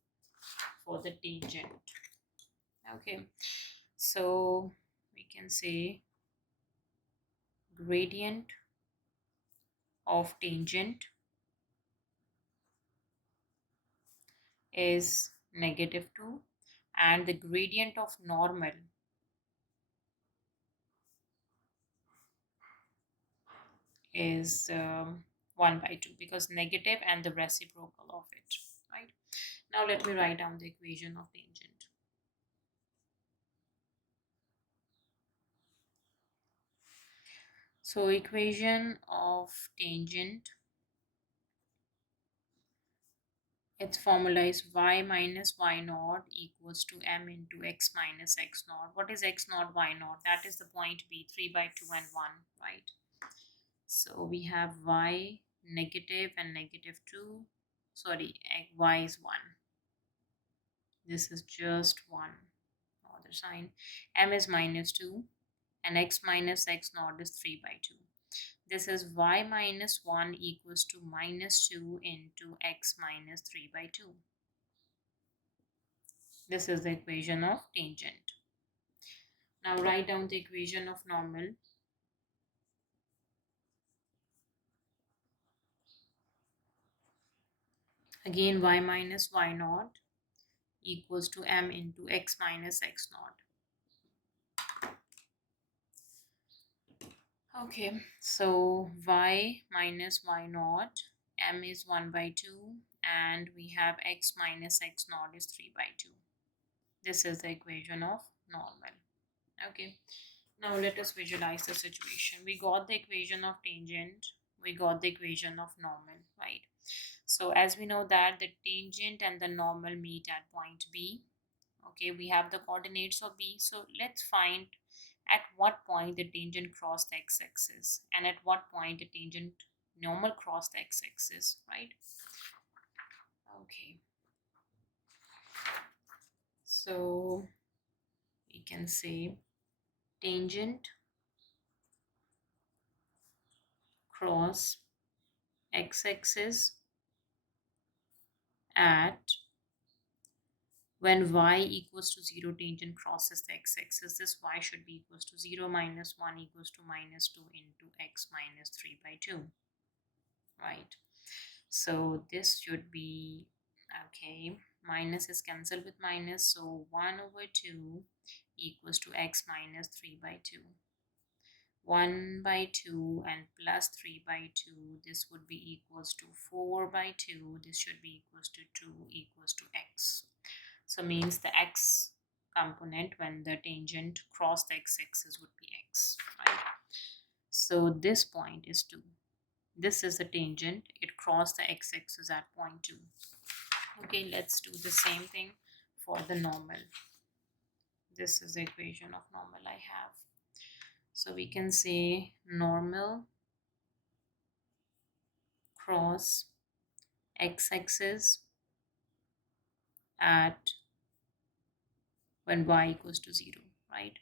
for the tangent. Okay, so we can say gradient of tangent is negative 2 and the gradient of normal is 1 by 2, because negative and the reciprocal of it, right? Now let me write down the equation of tangent. So equation of tangent, its formula is y minus y naught equals to m into x minus x naught. What is x naught, y naught? That is the point B, 3 by 2 and 1, right? So we have y negative and negative 2. Sorry, y is 1. This is just 1. Other sign. M is minus 2 and x minus x naught is 3 by 2. This is y minus 1 equals to minus 2 into x minus 3 by 2. This is the equation of tangent. Now write down the equation of normal. Again, y minus y naught equals to m into x minus x naught. Okay, so y minus y naught, m is 1 by 2, and we have x minus x naught is 3 by 2. This is the equation of normal. Okay, now let us visualize the situation. We got the equation of tangent, we got the equation of normal, right? So as we know that the tangent and the normal meet at point B. Okay, we have the coordinates of B. So let's find At what point the tangent crossed the x-axis, and at what point the tangent normal crossed the x-axis, right? Okay, so we can say tangent cross x-axis at when y equals to 0, tangent crosses the x-axis. This y should be equals to 0 minus 1 equals to minus 2 into x minus 3 by 2, right? So this should be, okay, minus is cancelled with minus, so 1 over 2 equals to x minus 3 by 2. 1 by 2 and plus 3 by 2, this would be equals to 4 by 2. This should be equals to 2 equals to x. So means the x component when the tangent cross the x-axis would be x, right? So this point is 2. This is the tangent. It crossed the x-axis at point 2. Okay, let's do the same thing for the normal. This is the equation of normal I have. So we can say normal cross x-axis at when y equals to 0, right?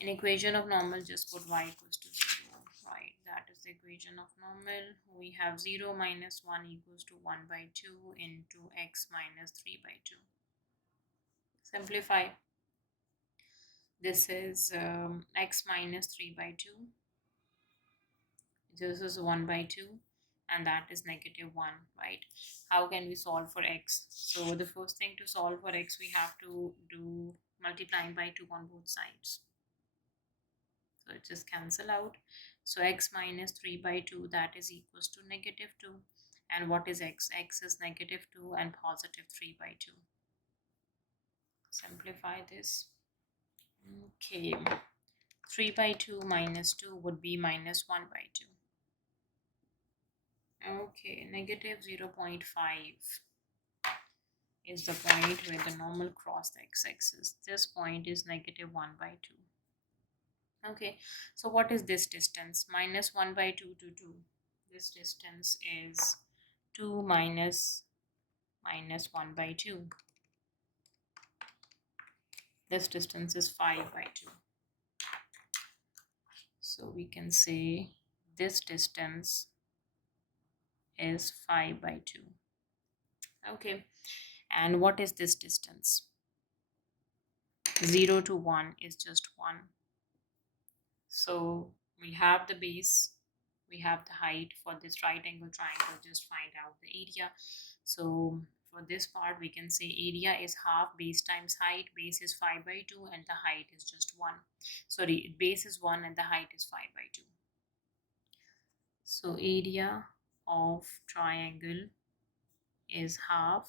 In equation of normal, just put y equals to 0, right? That is the equation of normal. We have 0 minus 1 equals to 1 by 2 into x minus 3 by 2. Simplify. This is x minus 3 by 2. This is 1 by 2. And that is negative 1, right? How can we solve for x? So the first thing to solve for x, we have to do multiplying by 2 on both sides. So it just cancel out. So x minus 3 by 2, that is equals to negative 2. And what is x? X is negative 2 and positive 3 by 2. Simplify this. Okay. 3 by 2 minus 2 would be minus 1 by 2. Okay, negative 0.5 is the point where the normal cross the x-axis. This point is negative 1 by 2. Okay, so what is this distance? Minus 1 by 2 to 2. This distance is 2 minus 1 by 2. This distance is 5 by 2. So we can say this distance is 5 by 2. Okay, and what is this distance? 0 to 1 is just 1. So we have the base, we have the height. For this right angle triangle, just find out the area. So for this part, we can say area is half base times height. Base is 5 by 2 and the height is just 1. Sorry, base is 1 and the height is 5 by 2. So area of triangle is half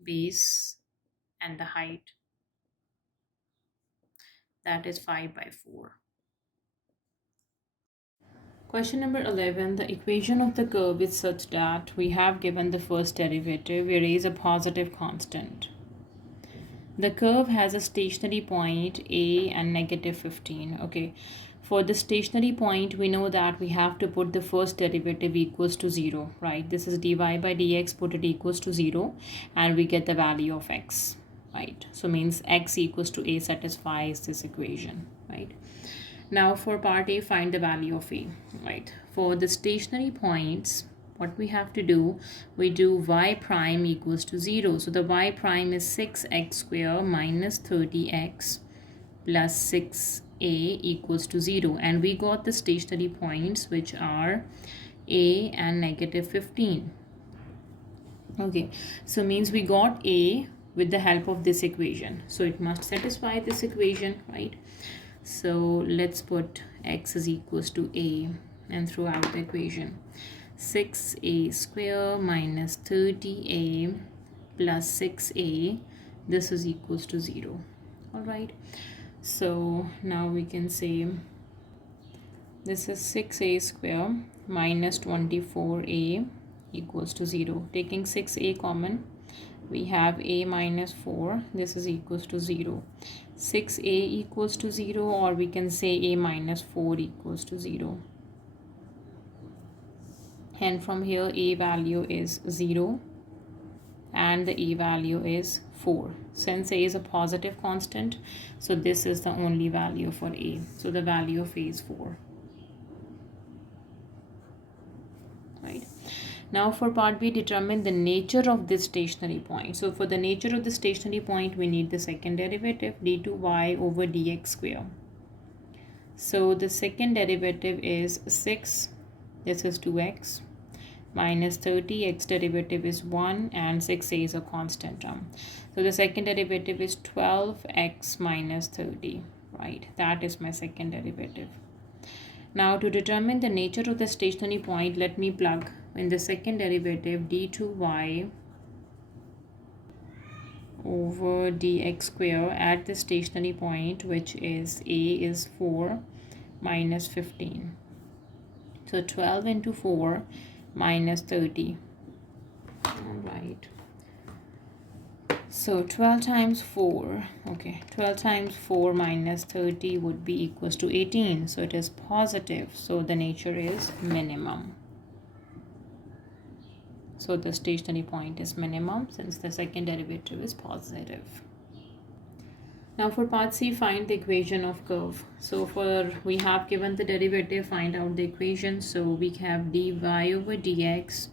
base and the height, that is 5 by 4. Question number 11. The equation of the curve is such that we have given the first derivative, we raise a positive constant. The curve has a stationary point A and negative 15. Okay, for the stationary point, we know that we have to put the first derivative equals to 0, right? This is dy by dx, put it equals to 0, and we get the value of x, right? So means x equals to A satisfies this equation, right? Now for part A, find the value of A, right? For the stationary points, what we have to do, we do y prime equals to 0. So the y prime is 6x square minus 30x plus 6a equals to 0. And we got the stationary points, which are a and negative 15. Okay, so means we got a with the help of this equation. So it must satisfy this equation, right? So let's put x is equals to a and throughout the equation. 6a square minus 30a plus 6a, this is equals to 0. All right, so now we can say this is 6a square minus 24a equals to 0. Taking 6a common, we have a minus 4, this is equals to 0. 6a equals to 0, or we can say a minus 4 equals to 0. And from here a value is 0 and the a value is 4. Since a is a positive constant, so this is the only value for a. So the value of a is 4. Right. Now for part B, determine the nature of this stationary point. So for the nature of the stationary point, we need the second derivative, d2y over dx square. So the second derivative is 6, this is 2x, minus 30, x derivative is 1, and 6a is a constant term. So the second derivative is 12x minus 30, right? That is my second derivative. Now to determine the nature of the stationary point, let me plug in the second derivative d2y over dx square at the stationary point, which is a is 4 minus 15. So 12 into 4 minus 30. All right. So 12 times 4, okay, 12 times 4 minus 30 would be equals to 18. So it is positive. So the nature is minimum. So the stationary point is minimum since the second derivative is positive. Now for part C, find the equation of curve. So we have given the derivative, find out the equation. So we have dy over dx,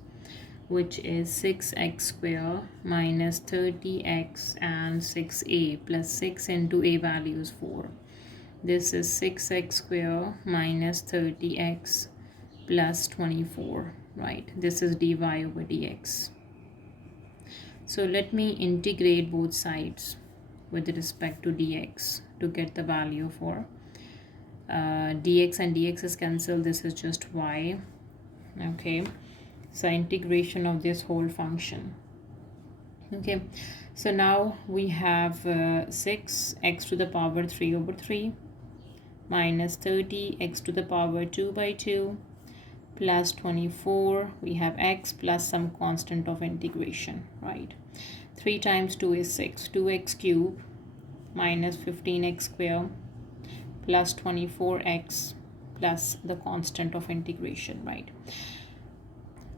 which is 6x square minus 30x and 6a plus 6 into a value is 4. This is 6x square minus 30x plus 24, right? This is dy over dx. So let me integrate both sides with respect to dx to get the value for dx, and dx is cancelled. This is just y, okay? So integration of this whole function. Okay, so now we have 6x to the power 3 over 3 minus 30x to the power 2 by 2 plus 24. We have x plus some constant of integration, right? 3 times 2 is 6. 2x cube minus 15x square plus 24x plus the constant of integration, right?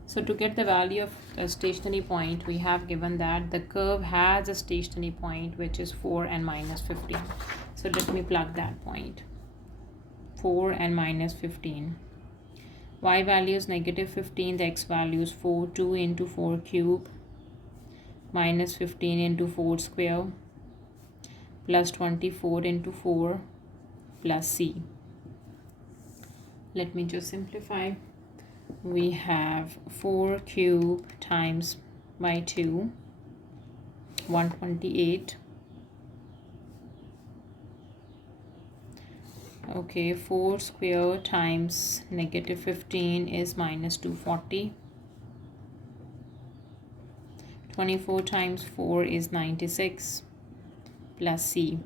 So to get the value of a stationary point, we have given that the curve has a stationary point which is 4 and minus 15. So let me plug that point. 4 and minus 15. Y value is negative 15, the x value is 4. 2 into 4 cube minus 15 into 4 square plus 24 into 4 plus c. Let me just simplify. We have 4 cube times by 2, 128. Okay, 4 square times negative 15 is minus 240. 24 times 4 is 96 plus c.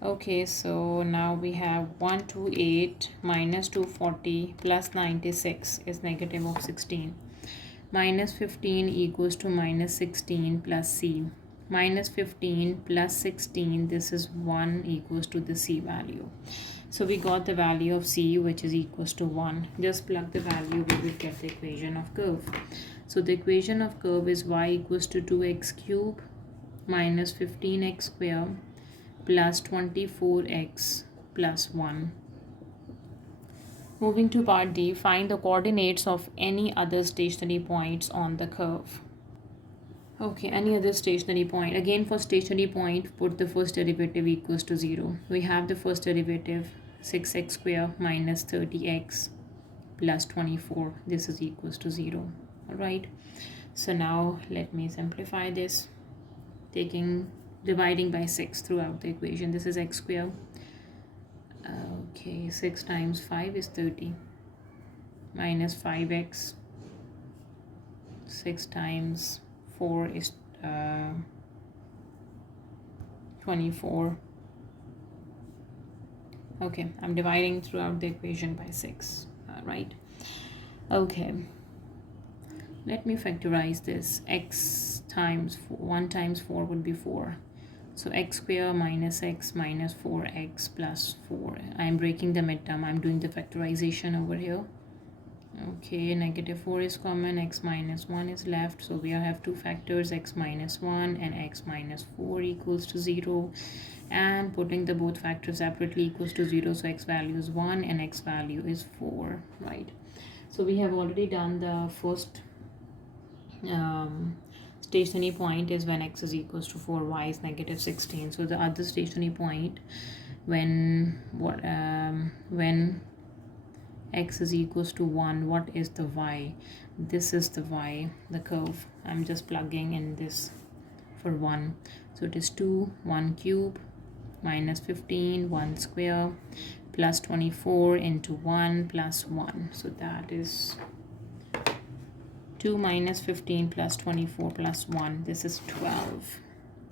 Okay, so now we have 128 minus 240 plus 96 is negative of 16. Minus 15 equals to minus 16 plus c. Minus 15 plus 16, this is 1 equals to the c value. So we got the value of c, which is equals to 1. Just plug the value, we will get the equation of curve. So the equation of curve is y equals to 2x cube minus 15x square plus 24x plus 1. Moving to part D, find the coordinates of any other stationary points on the curve. Okay, any other stationary point. Again, for stationary point, put the first derivative equals to 0. We have the first derivative 6x square minus 30x plus 24. This is equals to 0. All right. So now let me simplify this, dividing by 6 throughout the equation. This is x square. Okay, 6 times 5 is 30 minus 5x. 6 times 4 is 24. Okay, I'm dividing throughout the equation by 6, right? Okay, Let me factorize this. X times 1 times 4 would be 4. So x square minus x minus 4x plus 4. I am breaking the midterm. I am doing the factorization over here. Okay, negative 4 is common, x minus 1 is left. So we have two factors, x minus 1 and x minus 4 equals to 0. And putting the both factors separately equals to 0. So x value is 1 and x value is 4, right? So we have already done the first stationary point is when x is equals to 4, y is negative 16. So the other stationary point when x is equals to 1, what is the y? This is the y, the curve. I'm just plugging in this for 1. So it is 2, 1 cube minus 15, 1 square plus 24 into 1 plus 1. So that is 2 minus 15 plus 24 plus 1. This is 12.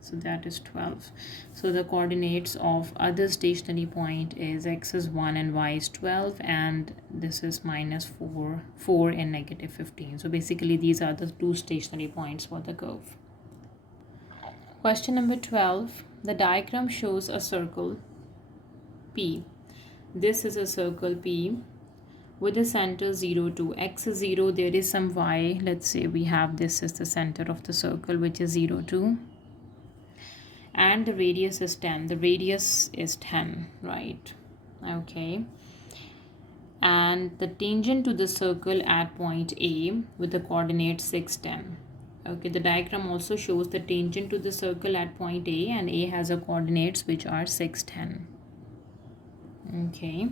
So that is 12. So the coordinates of other stationary point is x is 1 and y is 12, and this is minus 4 and negative 15. So basically these are the two stationary points for the curve. Question number 12. The diagram shows a circle P. This is a circle P with the center 0, 2. X is 0. There is some y. Let's say we have this as the center of the circle, which is 0, 2. And the radius is 10. The radius is 10, right? Okay. And the tangent to the circle at point A with the coordinates 6, 10. Okay, the diagram also shows the tangent to the circle at point A, and A has a coordinates which are 6, 10. Okay.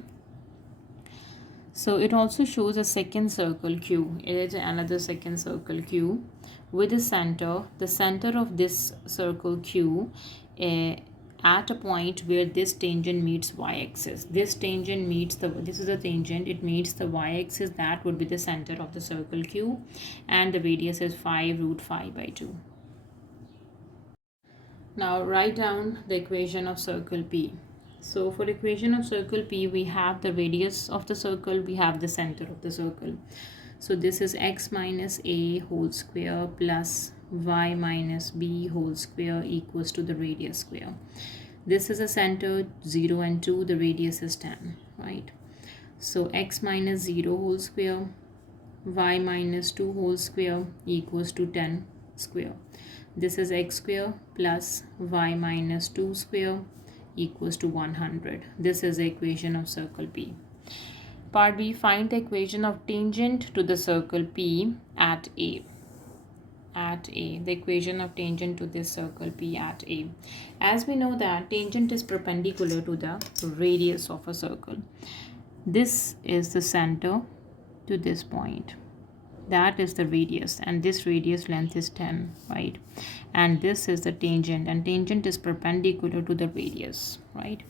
So it also shows a second circle Q. It is another second circle Q with the center of this circle Q at a point where this tangent meets y-axis. This tangent meets this is a tangent, it meets the y-axis. That would be the center of the circle Q, and the radius is 5 root 5 by 2. Now write down the equation of circle P. So for equation of circle P, we have the radius of the circle, we have the center of the circle. So this is x minus a whole square plus y minus b whole square equals to the radius square. This is a center 0 and 2, the radius is 10, right? So x minus 0 whole square, y minus 2 whole square equals to 10 square. This is x square plus y minus 2 square equals to 100. This is the equation of circle P. Part B, find the equation of tangent to the circle P at A. At A, the equation of tangent to this circle P at A. As we know that tangent is perpendicular to the radius of a circle. This is the center to this point. That is the radius, and this radius length is 10, right? And this is the tangent, and tangent is perpendicular to the radius, right?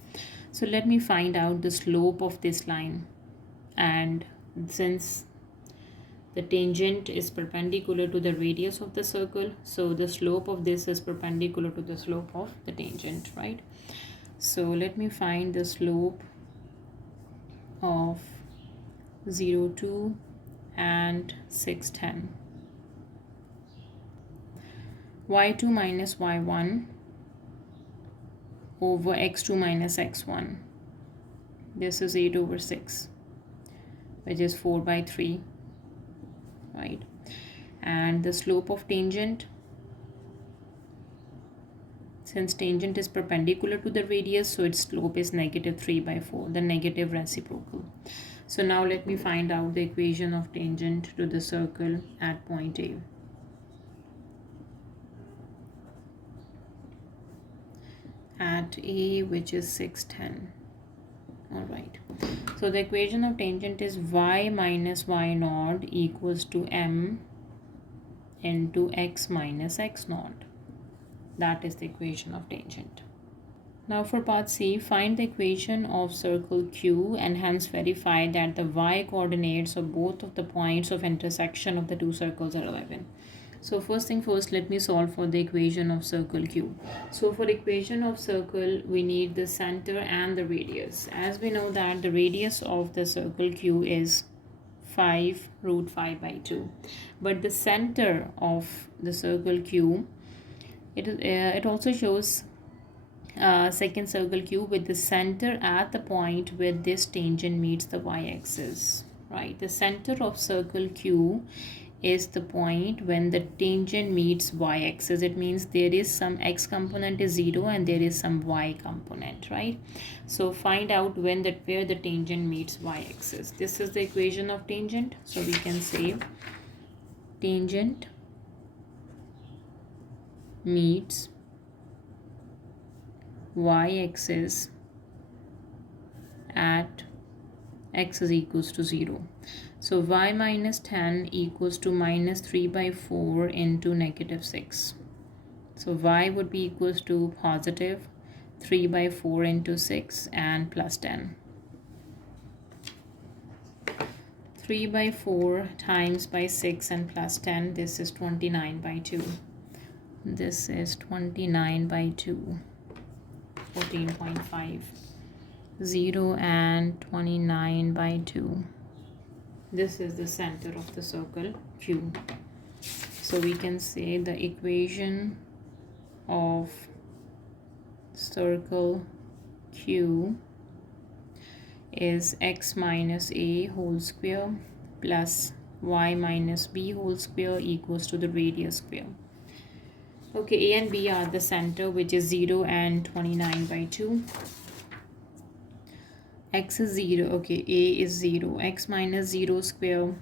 So let me find out the slope of this line. And since the tangent is perpendicular to the radius of the circle, so the slope of this is perpendicular to the slope of the tangent, right? So let me find the slope of 0, 2 and 6, 10. y2 minus y1 over x2 minus x1. This is 8 over 6, which is 4 by 3, right? And the slope of tangent, since tangent is perpendicular to the radius, so its slope is negative 3 by 4, the negative reciprocal. So now let me find out the equation of tangent to the circle at point A. At A, which is 6, 10. Alright, so the equation of tangent is y minus y naught equals to m into x minus x naught. That is the equation of tangent. Now for part C, find the equation of circle Q and hence verify that the y coordinates of both of the points of intersection of the two circles are 11. So first thing first, let me solve for the equation of circle Q. So for equation of circle, we need the center and the radius. As we know that the radius of the circle Q is 5 root 5 by 2. But the center of the circle Q, it also shows second circle Q with the center at the point where this tangent meets the y-axis, right? The center of circle Q is the point when the tangent meets y-axis. It means there is some x component is 0 and there is some y component, right? So find out where the tangent meets y-axis. This is the equation of tangent. So we can say tangent meets y-axis at x is equals to 0. So y minus 10 equals to minus 3 by 4 into negative 6. So y would be equals to positive 3 by 4 into 6 and plus 10. 3 by 4 times by 6 and plus 10. This is 29 by 2. This is 29 by 2. 14.5. 0 and 29 by 2. This is the center of the circle Q. So we can say the equation of circle Q is x minus a whole square plus y minus b whole square equals to the radius square. Okay, a and b are the center, which is 0 and 29 by 2. X is 0. Okay, a is 0. X minus 0 square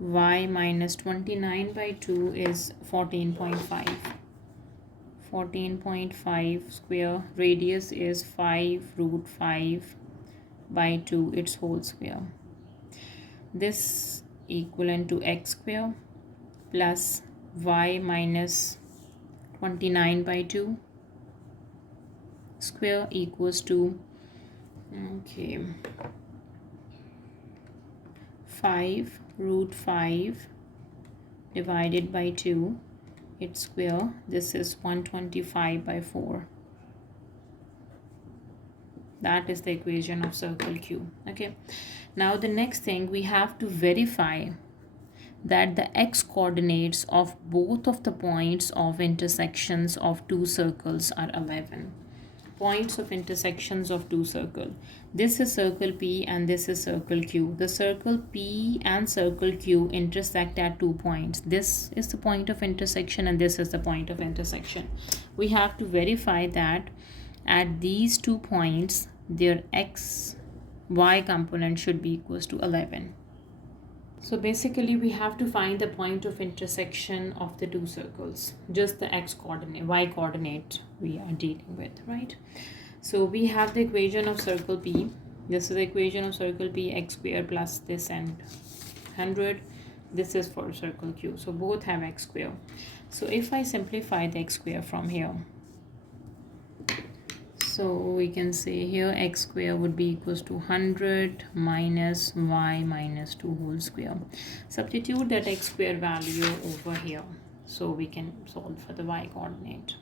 y minus 29 by 2 is 14.5. 14.5 square. Radius is 5 root 5 by 2, its whole square. This equivalent to x square plus y minus 29 by 2 square equals to 5 root 5 divided by 2, its square. This is 125 by 4. That is the equation of circle Q. Okay, now the next thing, we have to verify that the x coordinates of both of the points of intersections of two circles are 11. Points of intersections of two circles. This is circle P and this is circle Q. The circle P and circle Q intersect at 2 points. This is the point of intersection and this is the point of intersection. We have to verify that at these 2 points their x y component should be equals to 11. So basically we have to find the point of intersection of the two circles, just the x coordinate, y coordinate we are dealing with, right? So we have the equation of circle P. This is the equation of circle P, x square plus this and 100. This is for circle Q. So both have x square. So if I simplify the x square from here, so we can say here x square would be equals to 100 minus y minus 2 whole square. Substitute that x square value over here so we can solve for the y coordinate.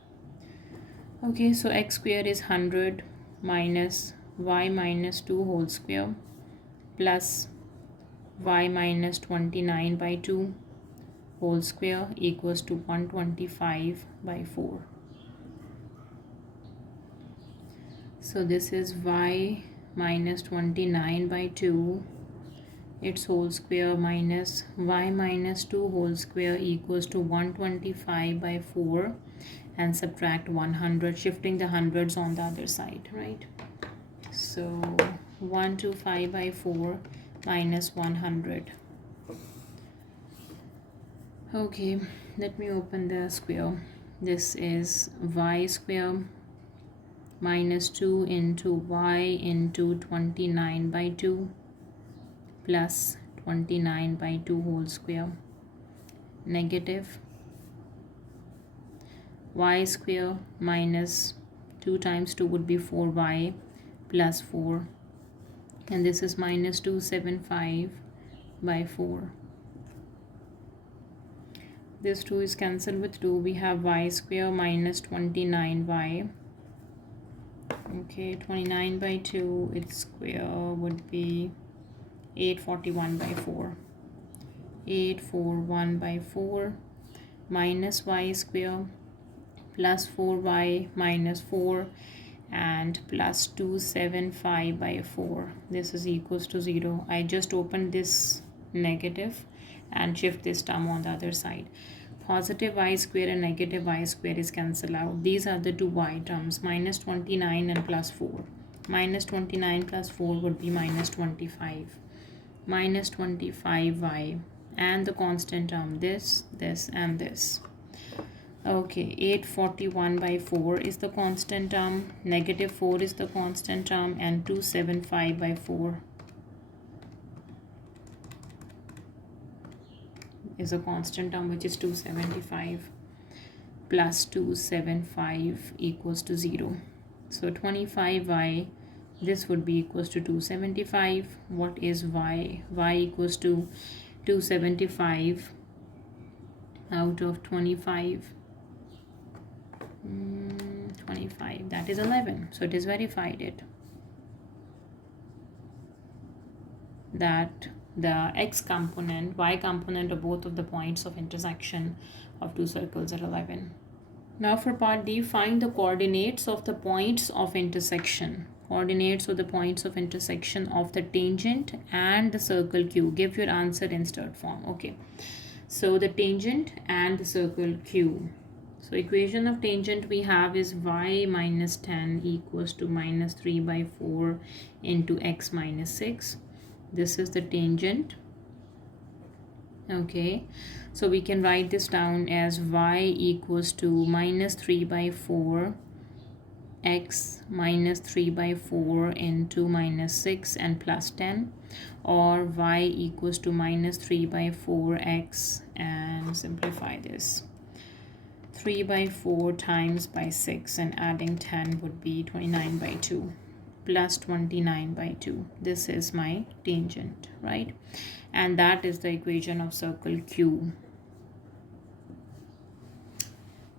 Okay, so x square is 100 minus y minus 2 whole square plus y minus 29 by 2 whole square equals to 125 by 4. So this is y minus 29 by 2, its whole square, minus y minus 2 whole square equals to 125 by 4, and subtract 100, shifting the hundreds on the other side, right? So 125 by 4 minus 100. Okay, let me open the square. This is y square minus 2 into y into 29 by 2 plus 29 by 2 whole square negative y square minus 2 times 2 would be 4y plus 4, and this is minus 275 by 4. This 2 is cancelled with 2. We have y square minus 29y. Okay, 29 by 2, its square would be 841 by 4. 841 by 4 minus y square plus 4y minus 4 and plus 275 by 4. This is equals to 0. I just opened this negative and shift this term on the other side. Positive y square and negative y square is cancelled out. These are the two y terms, minus 29 and plus 4. Minus 29 plus 4 would be minus 25. Minus 25y, and the constant term this, and this. Okay, 841 by 4 is the constant term, negative 4 is the constant term, and 275 by 4 is a constant term, which is 275. Plus 275 equals to 0. So 25y, this would be equals to 275. What is y? Y equals to 275 out of 25. 25, that is 11. So it is verified it that the x component, y component of both of the points of intersection of two circles are 11. Now for part D, find the coordinates of the points of intersection. Coordinates of the points of intersection of the tangent and the circle Q. Give your answer in stirred form. Okay. So the tangent and the circle Q. So equation of tangent we have is y minus 10 equals to minus 3 by 4 into x minus 6. This is the tangent. Okay, so we can write this down as y equals to minus 3 by 4 x minus 3 by 4 into minus 6 and plus 10, or y equals to minus 3 by 4x, and simplify this. 3 by 4 times by 6 and adding 10 would be 29 by 2 plus 29 by 2. This is my tangent, right? And that is the equation of circle Q.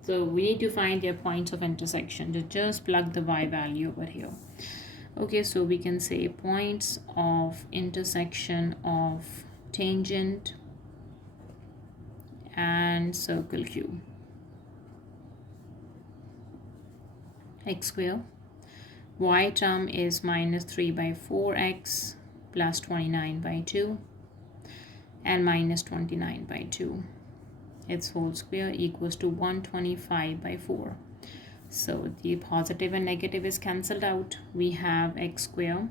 So we need to find their points of intersection. Just plug the y value over here. Okay, so we can say points of intersection of tangent and circle Q. X square. Y term is minus 3 by 4x plus 29 by 2 and minus 29 by 2. Its whole square equals to 125 by 4. So the positive and negative is cancelled out. We have x square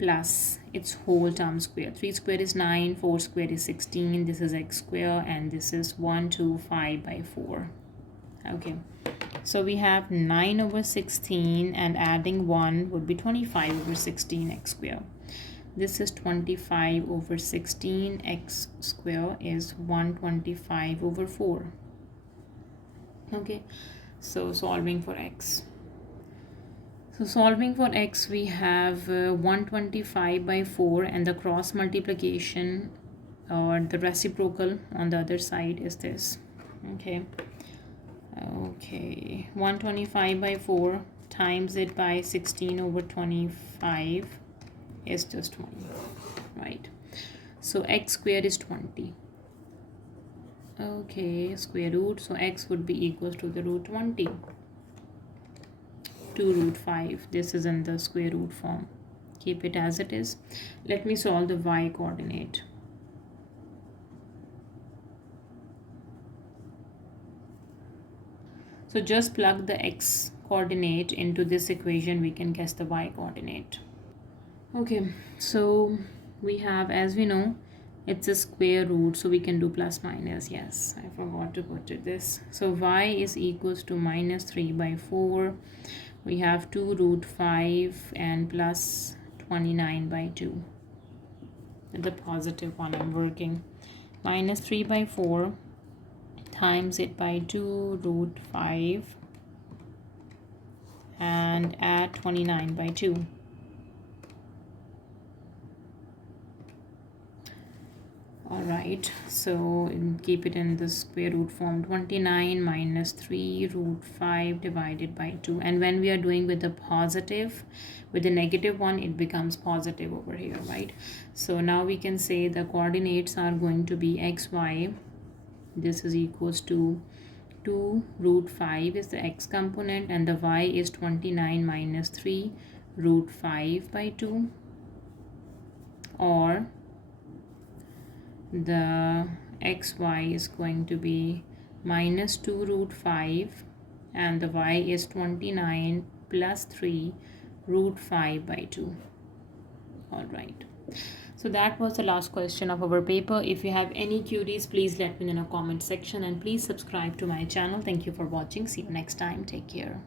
plus its whole term square. 3 square is 9, 4 square is 16. This is x square and this is 125 by 4. Okay. So we have 9 over 16 and adding 1 would be 25 over 16 x square. This is 25 over 16 x square is 125 over 4. Okay, so solving for x. So solving for x, we have 125 by 4 and the cross multiplication or the reciprocal on the other side is this. Okay. Okay, 125 by 4 times it by 16 over 25 is just 20, right? So x square is 20. Okay, square root, so x would be equals to the root 20. 2 root 5, this is in the square root form. Keep it as it is. Let me solve the y coordinate. So just plug the x coordinate into this equation, we can guess the y coordinate. Okay, so we have, as we know, it's a square root, so we can do plus minus. Yes, I forgot to put it this. So y is equals to minus 3 by 4. We have 2 root 5 and plus 29 by 2. The positive one I'm working. Minus 3 by 4 times it by 2 root 5 and add 29 by 2. All right, so keep it in the square root form. 29 minus 3 root 5 divided by 2. And when we are doing with the positive, with the negative one, it becomes positive over here, right? So now we can say the coordinates are going to be xy. This is equals to 2 root 5 is the x component, and the y is 29 minus 3 root 5 by 2, or the xy is going to be minus 2 root 5, and the y is 29 plus 3 root 5 by 2. All right, so that was the last question of our paper. If you have any queries, please let me know in a comment section, and please subscribe to my channel. Thank you for watching. See you next time. Take care.